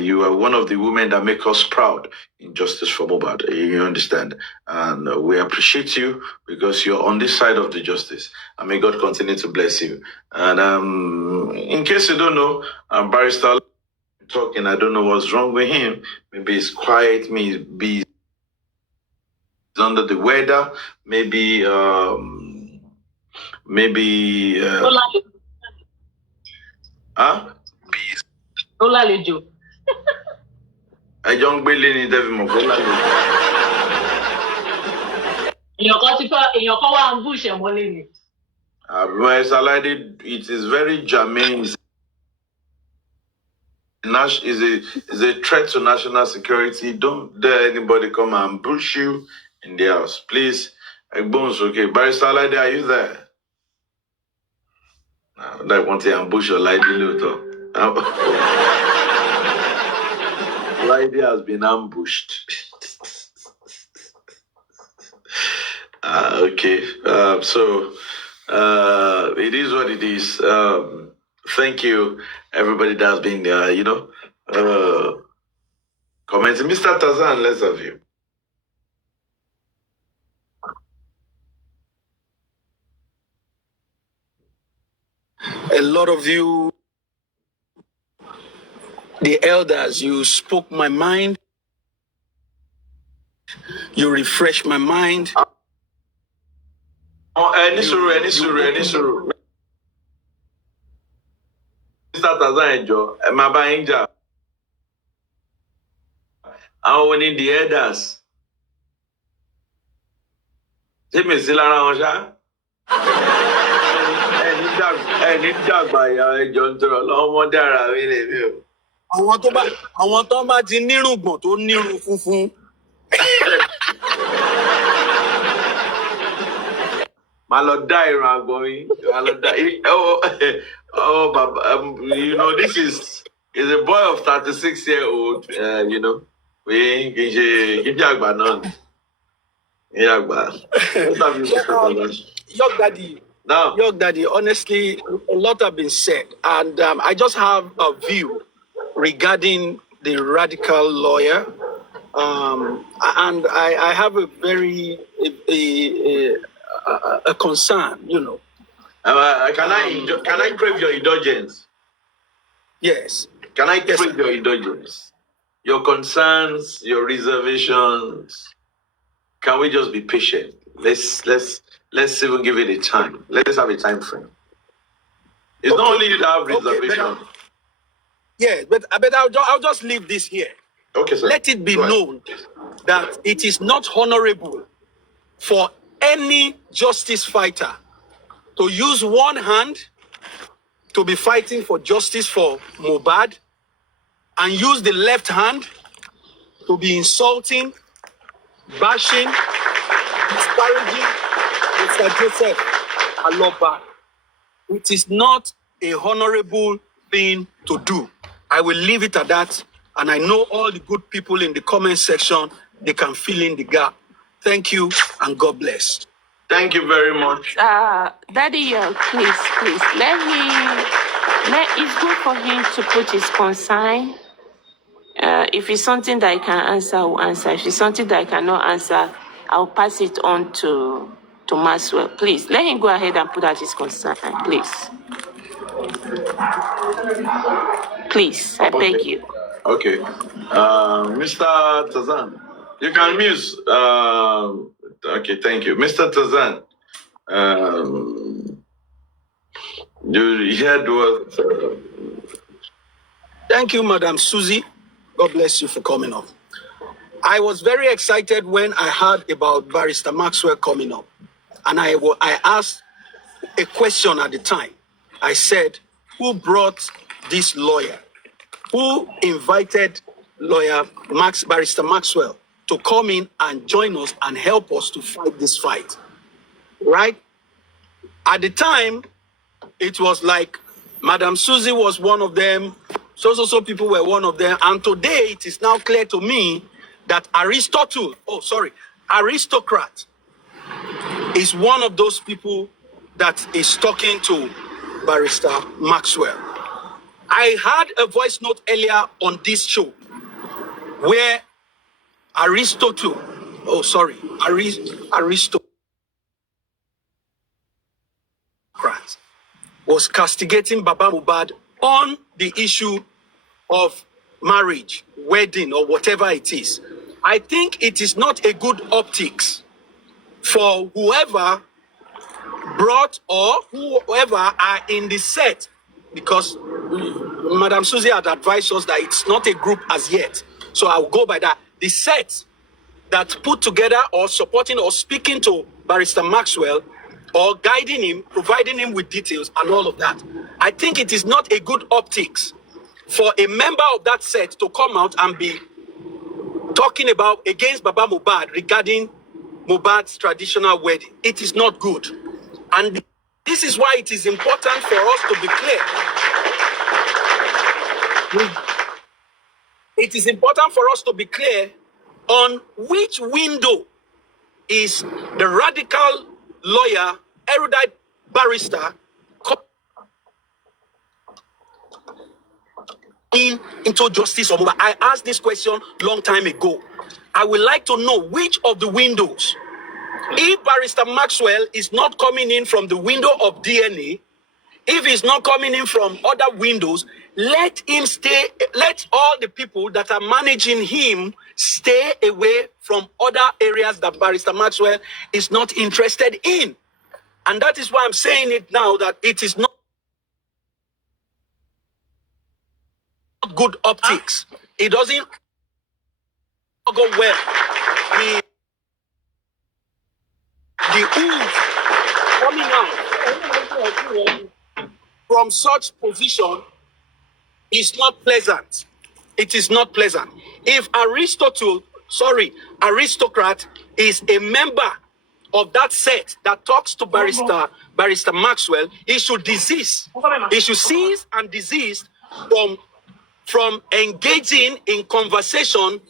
you are one of the women that make us proud in justice for Mohbad. You understand, and we appreciate you because you're on this side of the justice. And may God continue to bless you. And in case you don't know, Barrister talking, I don't know what's wrong with him. Maybe he's quiet, maybe he's under the weather, maybe huh? I don't believe in devil. It is very germane. Is a threat to national security. Don't dare anybody come and ambush you in the house, please. Okay, Barrister Lady, are you there? I want to ambush your lady, Lady has been ambushed. Okay, so it is what it is. Thank you, everybody that's been commenting. Mr. Tazan, let's have you. A lot of you, the elders, you spoke my mind. You refreshed my mind. Any suru. Mr. Tazan, my buying. Àwọn wo ni the elders? Ṣé mi sí lára wọn ṣá? Ẹni dàgbà ìyá ẹjọ́ ń tọrọ lọ́wọ́mọdé ara mi lè mi o. Àwọn tó bá ti nírùngbọ̀n tó nírun funfun. Màá lọ dá irun àgbọ̀n mi. This is a boy of 36-year-old, We Young Daddy, honestly, a lot have been said. And I just have a view regarding the radical lawyer, and I have a very a concern, you know. Can I crave your indulgence? Yes. Can I Yes, crave sir. your indulgence? Your concerns, your reservations. Can we just be patient? Let's even give it a time. Let's have a time frame. It's not only you that have reservations. But I'll just leave this here. Okay, sir. Let it be Go ahead. known that it is not honorable for any justice fighter to use one hand to be fighting for justice for Mohbad and use the left hand to be insulting, bashing, disparaging Mr. Joseph Aloba. It is not a honorable thing to do. I will leave it at that. And I know all the good people in the comment section, they can fill in the gap. Thank you and God bless. Thank you very much. Daddy, please, it's good for him to put his consign. If it's something that I can answer, I'll answer. If it's something that I cannot answer, I'll pass it on to Maxwell. Please, let him go ahead and put out his consign, please. Please, I beg you. Okay. Mr. Tazan, you can mute. Okay, thank you. Mr. Tazan, you heard what? Thank you, Madam Susie. God bless you for coming up. I was very excited when I heard about Barrister Maxwell coming up. And I asked a question at the time. I said, who brought this lawyer? Who invited Barrister Maxwell to come in and join us and help us to fight this fight? Right? At the time, it was like Madam Susie was one of them, so people were one of them. And today it is now clear to me that aristocrat is one of those people that is talking to Barrister Maxwell. I had a voice note earlier on this show where aristocrat was castigating Baba Mohbad on the issue of marriage, wedding, or whatever it is. I think it is not a good optics for whoever brought or whoever are in the set, because Madam Susie had advised us that it's not a group as yet. So I'll go by that. The set that put together or supporting or speaking to Barrister Maxwell or guiding him, providing him with details and all of that. I think it is not a good optics for a member of that set to come out and be talking about against Baba Mohbad regarding Mohbad's traditional wedding. It is not good. And this is why it is important for us to be clear. It is important for us to be clear on which window is the radical lawyer, erudite barrister into justice or Mohbad. I asked this question long time ago. I would like to know which of the windows. If Barrister Maxwell is not coming in from the window of DNA, if he's not coming in from other windows, let him stay, let all the people that are managing him stay away from other areas that Barrister Maxwell is not interested in. And that is why I'm saying it now, that it is not good optics. It doesn't go well. The ooze coming out from such position is not pleasant. It is not pleasant. If aristocrat is a member of that set that talks to Barrister Maxwell, he should desist. He should cease and desist from engaging in conversation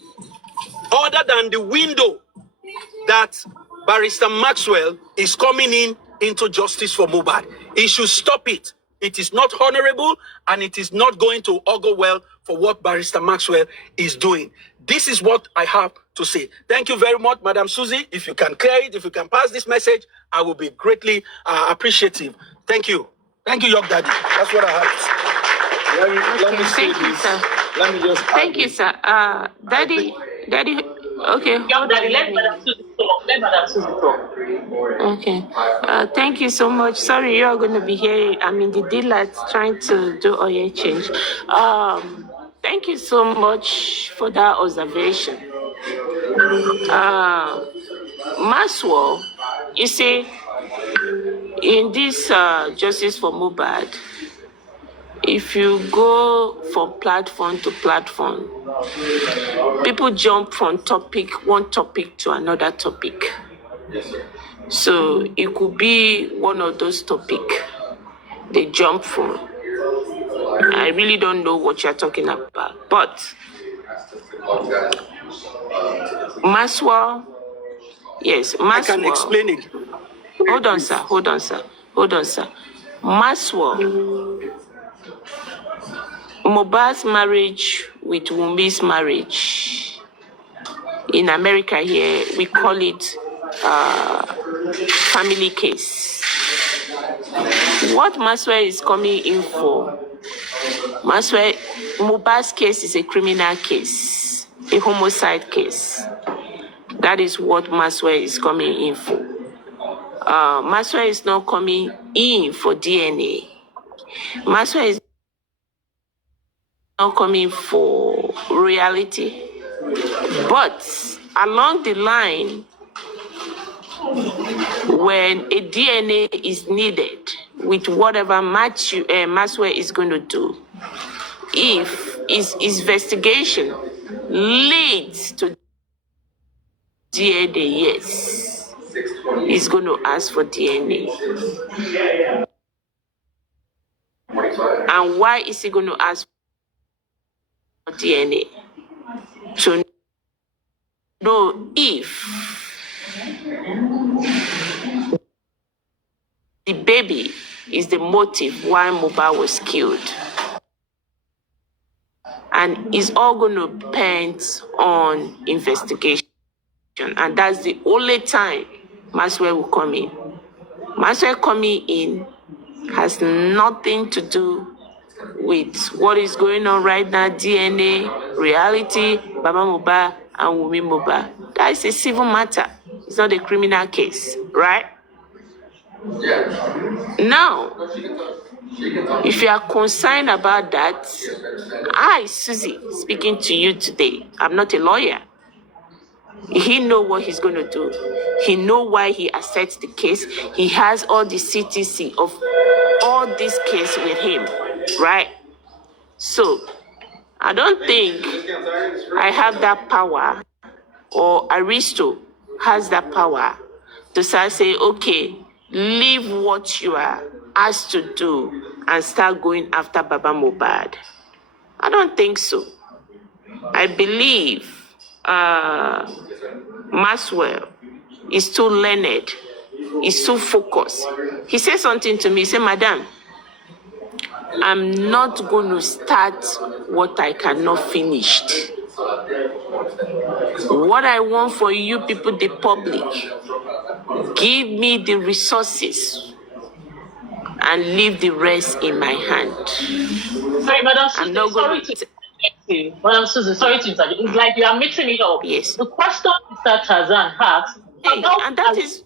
other than the window that Barrister Maxwell is coming into justice for Mohbad. He should stop it. it is not honorable, and it is not going to augur well for what Barrister Maxwell is doing. This is what I have to say. Thank you very much, Madam Susie. If you can clear it, if you can pass this message, I will be greatly appreciative. Thank you. Thank you, York Daddy. That's what I have to say. Let me say Thank you, this. sir. Let me just Thank you, sir. Daddy, okay. Yeah, Daddy, let Madam Susie talk. Let Madam Susie talk. Okay. Thank you so much. Sorry, you're going to be here. I'm in the daylight trying to do oil change. Thank you so much for that observation. Maxwell, you see, in this Justice for Mohbad, if you go from platform to platform, people jump from one topic to another topic. So it could be one of those topics they jump from. I really don't know what you're talking about. But Maxwell, yes, Maxwell. I can explain it. Hold on, sir. Maxwell, Mohbad's marriage with Wumi's marriage. In America here, we call it family case. What Maxwell is coming in for, Mohbad's case is a criminal case, a homicide case. That is what Maxwell is coming in for. Maxwell is not coming in for DNA. Maxwell is not coming for reality. But along the line, when a DNA is needed with whatever Maxwell is going to do, if his investigation leads to DNA, yes, he's going to ask for DNA. And why is he going to ask for DNA? To know if the baby is the motive why Mohbad was killed. And it's all going to depend on investigation. And that's the only time Maxwell will come in. Maxwell coming in has nothing to do with what is going on right now, DNA, reality, Baba Mohbad and Wumi Mohbad. That is a civil matter. It's not a criminal case, right? Now, if you are concerned about that, I, Susie, speaking to you today, I'm not a lawyer. He know what he's going to do. He know why he accepts the case. He has all the CTC of all this case with him, right? So, I don't think I have that power, or Aristo has that power to start saying, okay, leave what you are asked to do and start going after Baba Mohbad. I don't think so. I believe Maxwell is too learned, is too focused. He said something to me, he said, Madam, I'm not going to start what I cannot finish. What I want for you people, the public, give me the resources and leave the rest in my hand. Sorry, Madam Susie, Madam Susie, sorry to interrupt. It's like you are mixing it up. Yes. The question Mr. Tarzan asked and that is...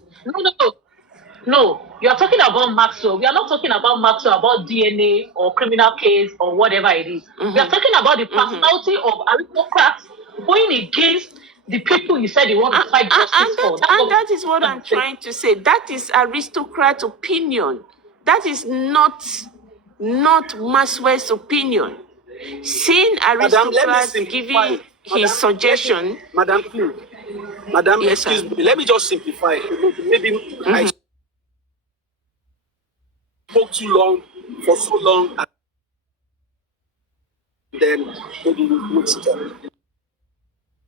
No, you are talking about Maxwell. We are not talking about Maxwell, about DNA or criminal case or whatever it is. We are talking about the personality of aristocrats going against the people you said you want to fight justice for. That is what I'm trying to say. That is aristocrat opinion. That is not Maxwell's opinion. Seeing aristocrats giving his suggestion... Madam, yes, excuse me. Let me just simplify. Maybe I spoke too long, for so long, and then maybe we'll mix it up.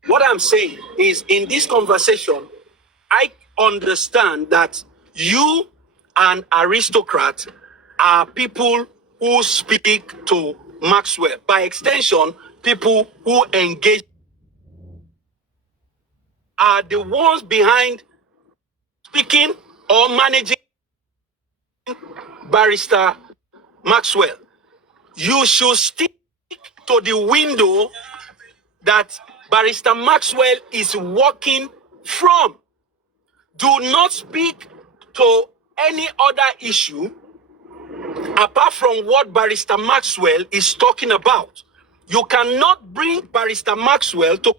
What I'm saying is, in this conversation, I understand that you and aristocrat are people who speak to Maxwell. By extension, people who engage are the ones behind speaking or managing Barrister Maxwell. You should stick to the window that Barrister Maxwell is working from. Do not speak to any other issue apart from what Barrister Maxwell is talking about. You cannot bring Barrister Maxwell to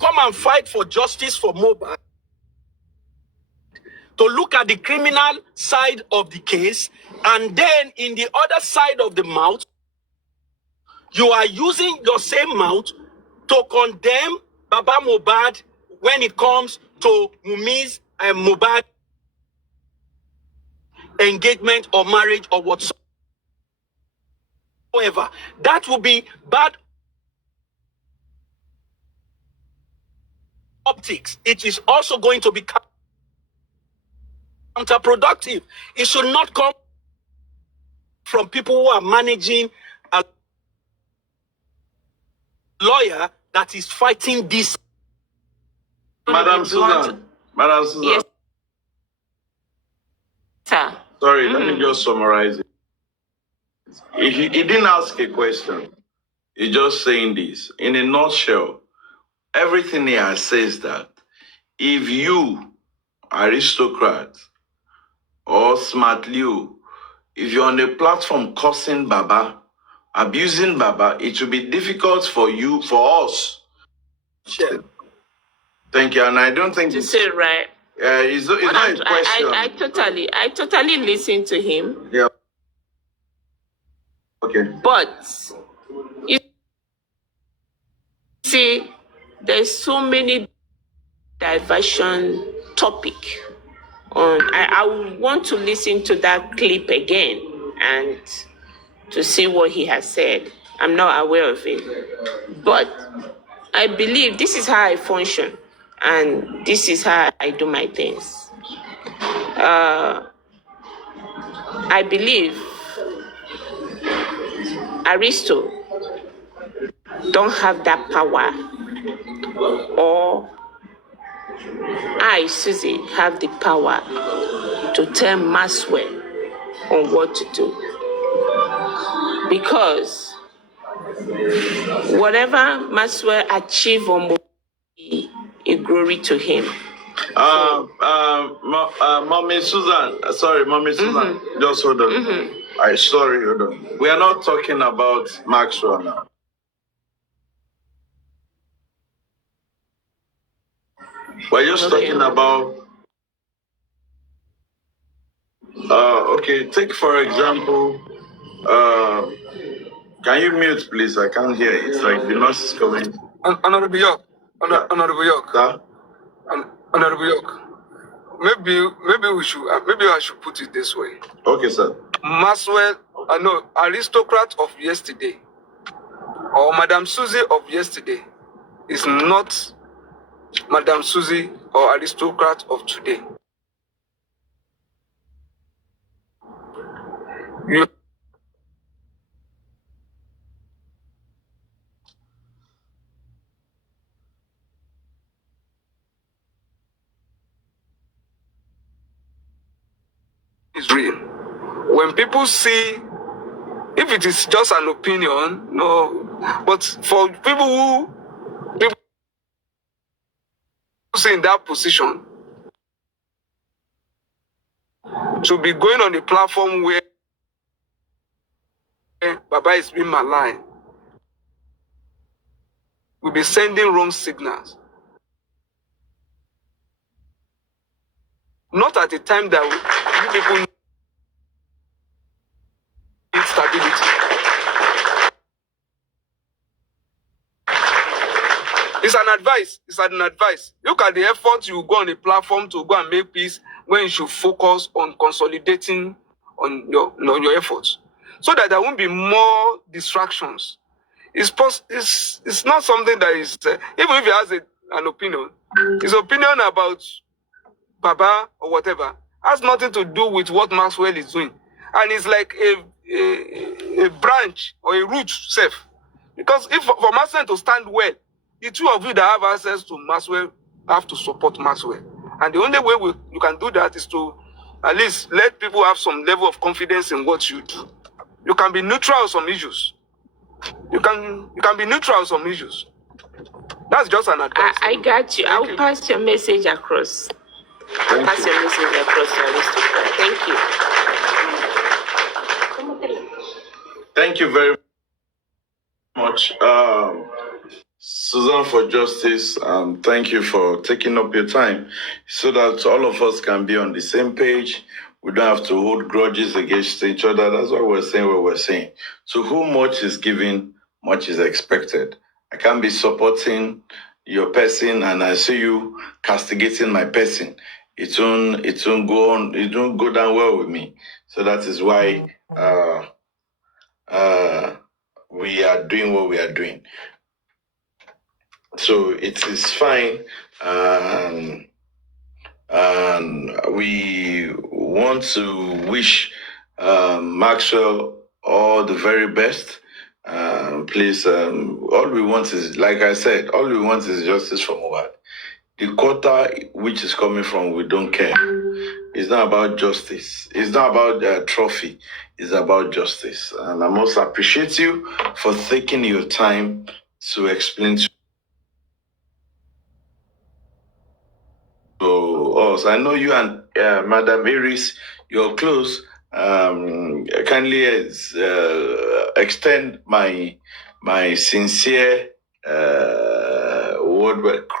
come and fight for justice for Mohbad, to look at the criminal side of the case, and then in the other side of the mouth, you are using your same mouth to condemn Baba Mohbad when it comes to Mumi's and Mohbad engagement or marriage or whatsoever. That will be bad optics. It is also going to be counterproductive. It should not come from people who are managing a lawyer that is fighting this. Madam Susan. Madam Susan. Yes, sir. Sorry, let me just summarize it. He didn't ask a question. He's just saying this. In a nutshell, everything he has says that if you, aristocrat, or smart Leo, if you're on a platform cursing Baba, abusing Baba, it will be difficult for you, for us. Sure. Thank you, and I don't think To say right. it's not a question. I totally listen to him. Yeah. Okay. But you see, there's so many diversion topic on. I would want to listen to that clip again and to see what he has said. I'm not aware of it, but I believe this is how I function, and this is how I do my things. I believe Aristo don't have that power, or I, Susie, have the power to tell Maxwell on what to do. Because whatever Maxwell achieve on be a glory to him. Mommy Susan, sorry, Mommy Susan, just hold on. Hold on. We are not talking about Maxwell now. We're just talking about. Okay, take for example. Can you mute, please? I can't hear it. It's like the noise is coming. Honorable York. Honorable York. Huh? Honorable York. Maybe I should put it this way. Okay, sir. Maxwell, aristocrat of yesterday, or Madam Susie of yesterday, is not Madam Susie or aristocrat of today. You is real. When people see, if it is just an opinion, no, but for people in that position to be going on a platform where Baba is being maligned, we'll be sending wrong signals. Not at the time that people need stability. It's an advice. It's an advice. Look at the effort you go on a platform to go and make peace when you should focus on consolidating on your efforts, so that there won't be more distractions. It's not something that is even if he has an opinion, his opinion about Baba or whatever has nothing to do with what Maxwell is doing. and it's like a branch or a root self. Because if for Maxwell to stand well, the two of you that have access to Maxwell have to support Maxwell. And the only way you can do that is to at least let people have some level of confidence in what you do. You can be neutral on some issues. You can be neutral on some issues. That's just an advice. I got you. I'll pass your message across. I'll pass your message across to Aristocrat. Thank you. Thank you very much, Susan for Justice. Thank you for taking up your time so that all of us can be on the same page. We don't have to hold grudges against each other. That's why we're saying what we're saying. To whom much is given, much is expected. I can't be supporting your person and I see you castigating my person. It won't go on. It won't go down well with me. So that is why we are doing what we are doing. So it is fine, and we want to wish Maxwell all the very best. Please, all we want is, like I said, all we want is justice for Mohbad. The quota which is coming from, we don't care. It's not about justice. It's not about trophy. It's about justice. And I must appreciate you for taking your time to explain to us. I know you and Madam Iris, you're close. Kindly extend my sincere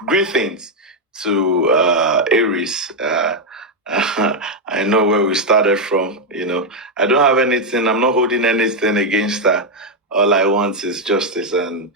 greetings to Iris. I know where we started from. I don't have anything. I'm not holding anything against her. All I want is justice, and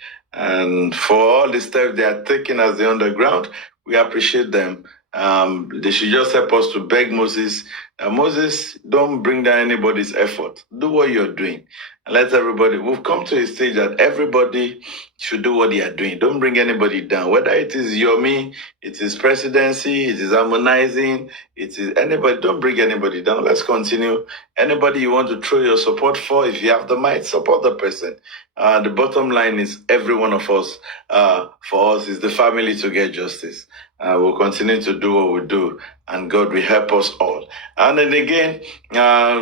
for all the steps they are taking as the underground, we appreciate them. They should just help us to beg Moses. Moses, don't bring down anybody's effort. Do what you're doing. And let everybody, we've come to a stage that everybody should do what they are doing. Don't bring anybody down. Whether it is Yomi, it is presidency, it is harmonizing, it is anybody, don't bring anybody down. Let's continue. Anybody you want to throw your support for, if you have the might, support the person. The bottom line is every one of us, for us, is the family to get justice. We'll continue to do what we do, and God will help us all. And then again,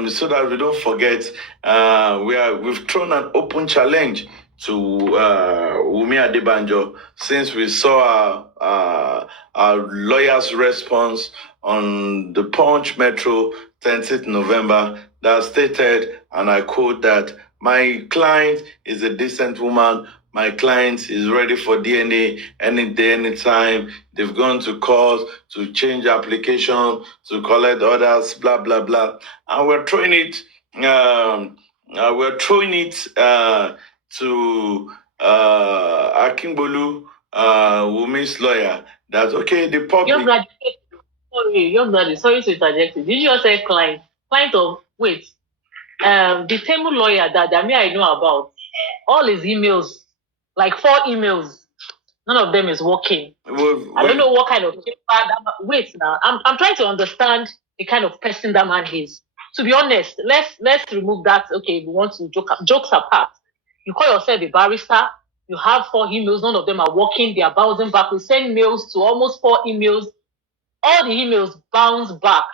so that we don't forget, we've thrown an open challenge to Wumi Adebanjo since we saw our lawyer's response on the Punch Metro 10th November that stated, and I quote, that my client is a decent woman. My client is ready for DNA any day, anytime. They've gone to court to change application, to collect orders, blah, blah, blah. And we're throwing it, to Akingbolu, Wumi's lawyer, that, okay, the public... Your daddy, sorry to interject you. Did you just say client? Client of, wait, the Temu lawyer that I know about, all his emails, like 4 emails, none of them is working. I don't know what kind of wait now. I'm trying to understand the kind of person that man is. To be honest, let's remove that. Okay, we want to jokes apart. You call yourself a barrister, you have 4 emails, none of them are working, they are bouncing back. We send mails to almost 4 emails, all the emails bounce back.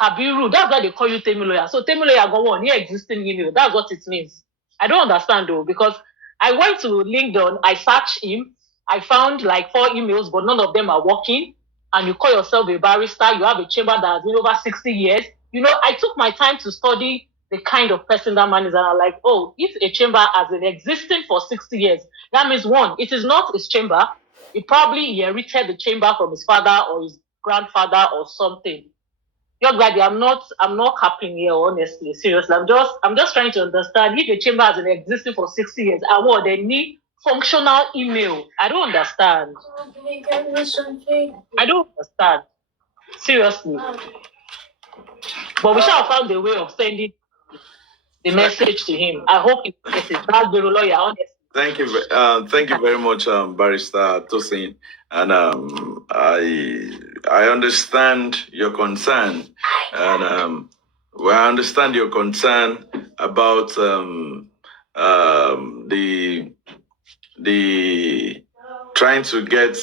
Habiru, that's why they call you Temu lawyer. So Temu lawyer go on, existing email. That's what it means. I don't understand though, because I went to LinkedIn, I searched him, I found like 4 emails, but none of them are working. And you call yourself a barrister, you have a chamber that has been over 60 years. I took my time to study the kind of person that man is, and I'm like, oh, if a chamber has been existing for 60 years, that means 1, it is not his chamber. He probably inherited the chamber from his father or his grandfather or something. You're glad I'm not capping here, honestly. Seriously. I'm just trying to understand if the chamber has been existing for 60 years and what they need functional email. I don't understand. I don't understand. Seriously. But we shall have found a way of sending the message to him. I hope it gets it. That's the lawyer, honestly. Thank you very much, Barrister Tosin. And I understand your concern, and Well, I understand your concern about the trying to get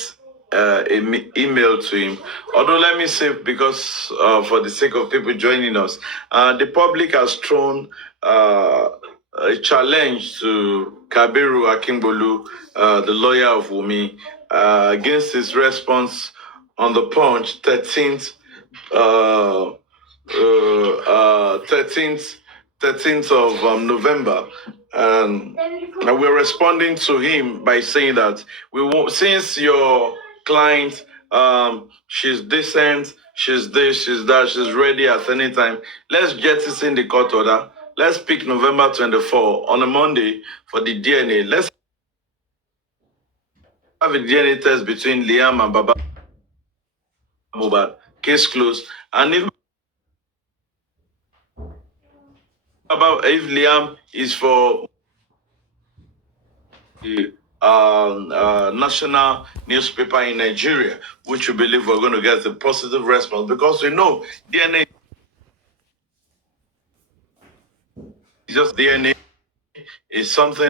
email to him. Although let me say, because for the sake of people joining us, the public has thrown a challenge to Kabiru Akimbolu, the lawyer of Wumi, against his response on the Punch 13th. 13th of November, and we're responding to him by saying that we won't, since your client, she's decent, she's this, she's that, she's ready at any time. Let's jettison the court order. Let's pick November 24 on a Monday for the DNA. Let's have a DNA test between Liam and Baba Mohbad. Case closed. And if Liam is for the national newspaper in Nigeria, which we believe we're going to get a positive response, because we know DNA is just DNA is something